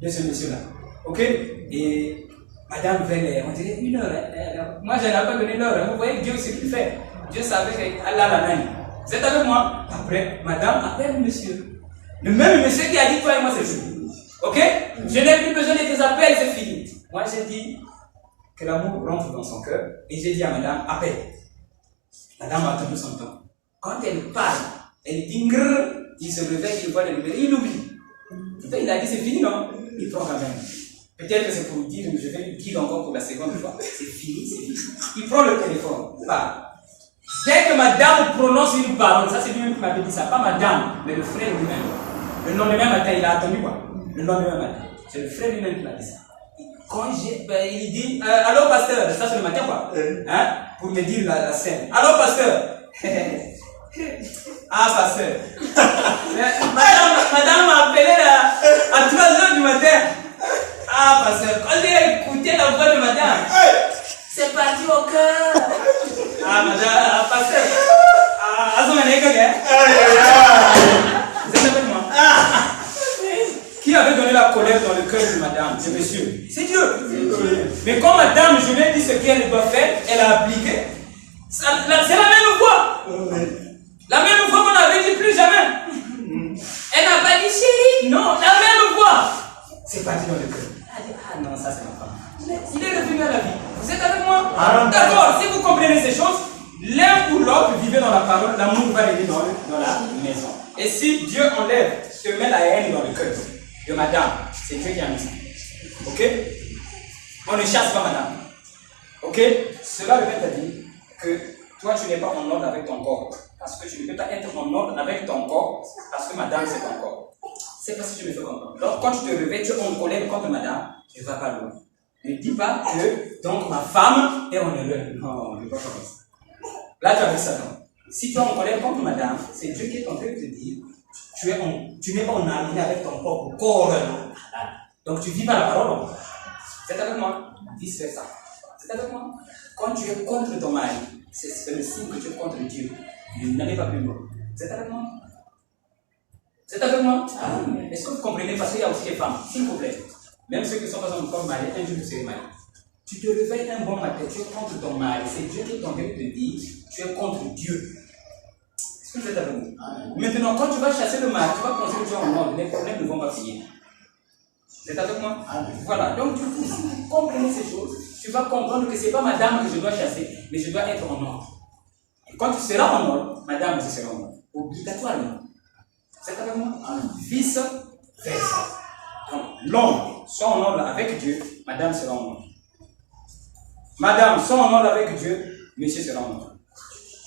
de ce monsieur-là. Ok? Et madame venait, on dirait 1 heure. Moi je n'ai pas donné l'heure. Vous voyez Dieu ce qu'il fait. Dieu savait qu'Allah la main. Vous êtes avec moi? Après, madame appelle monsieur. Le même monsieur qui a dit, toi et moi c'est fini. Ok? Je n'ai plus besoin de tes appels, c'est fini. Moi, j'ai dit que l'amour rentre dans son cœur et j'ai dit à madame, appelle. Madame a attendu son temps. Quand elle parle, elle dit grrr, il se réveille, il voit le numéro, il oublie. Pourtant, il a dit c'est fini, non? Il prend quand même. Peut-être que c'est pour dire, je vais lui dire encore pour la seconde fois. C'est fini, c'est fini. Il prend le téléphone, il parle. Dès que madame prononce une parole, ça c'est lui-même qui m'avait dit ça, pas madame, mais le frère lui-même. Le lendemain matin, il a attendu quoi? Le lendemain matin. C'est le frère lui-même qui m'a dit ça. Quand il dit, allô pasteur, ça c'est le matin quoi, hein, pour me dire la scène. Allô pasteur. Ah pasteur. Madame m'a appelé là, à 3h du matin. Ah pasteur, quand j'ai écouté la voix de madame, c'est parti au cœur. Ah madame, pasteur. Ah, vous êtes avec moi? Qui avait donné la colère dans le cœur de madame? C'est monsieur. C'est Dieu. Mais quand madame, je lui ai dit ce qu'elle doit faire, elle a appliqué. C'est la même voix. La même voix qu'on avait dit plus jamais. Elle n'a pas dit chérie. Non, la même voix. C'est parti dans le cœur. Elle a dit, ah non, ça c'est ma femme. Il est revenu à la vie. Vous êtes avec moi? D'accord, si vous comprenez ces choses, l'un ou l'autre vivez dans la parole, l'amour va régner dans la maison. Et si Dieu enlève, se met la haine dans le cœur de madame, c'est Dieu qui a mis ça. Ok? On ne chasse pas madame. Ok? Cela veut dire que toi tu n'es pas en ordre avec ton corps. Parce que tu ne peux pas être en ordre avec ton corps, parce que madame c'est ton corps. C'est parce que tu me fais comprendre. Donc quand tu te réveilles, tu es en colère contre madame, tu ne vas pas loin. Ne dis pas que donc ma femme est en erreur. Non, ne pas comme ça. Là tu as vu Satan. Si tu es en colère contre madame, c'est Dieu qui est en train de te dire, tu n'es pas en harmonie avec ton propre corps. Donc tu vis par la parole. C'est avec moi. Vice versa. C'est avec moi. Quand tu es contre ton mari, c'est le signe que tu es contre Dieu. Il n'allait pas plus loin. C'est avec moi. C'est avec moi. Est-ce que vous comprenez? Parce qu'il y a aussi des femmes, s'il vous plaît. Même ceux qui sont pas encore mariés, un jour vous serez mariés. Tu te réveilles un bon matin, tu es contre ton mari. C'est Dieu qui est en train de te dire, tu es contre Dieu. Est-ce que vous êtes avec nous? Maintenant, quand tu vas chasser le mari, tu vas penser que tu es en ordre. Les problèmes ne vont pas finir. Vous êtes avec moi? Voilà. Donc, du coup, si vous comprenez ces choses, tu vas comprendre que ce n'est pas madame que je dois chasser, mais je dois être en ordre. Et quand tu seras en ordre, madame aussi sera en ordre. Obligatoirement. C'est avec moi. Vice versa. Donc, l'homme soit en ordre avec Dieu, madame sera en ordre. Madame soit en ordre avec Dieu, monsieur sera en ordre.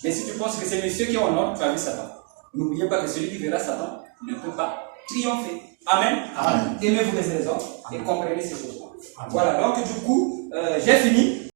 Mais si tu penses que c'est monsieur qui est en ordre, tu as vu Satan. N'oubliez pas que celui qui verra Satan ne peut pas triompher. Amen. Amen. Aimez-vous les hommes et comprenez ces choses-là. Voilà, donc du coup, j'ai fini.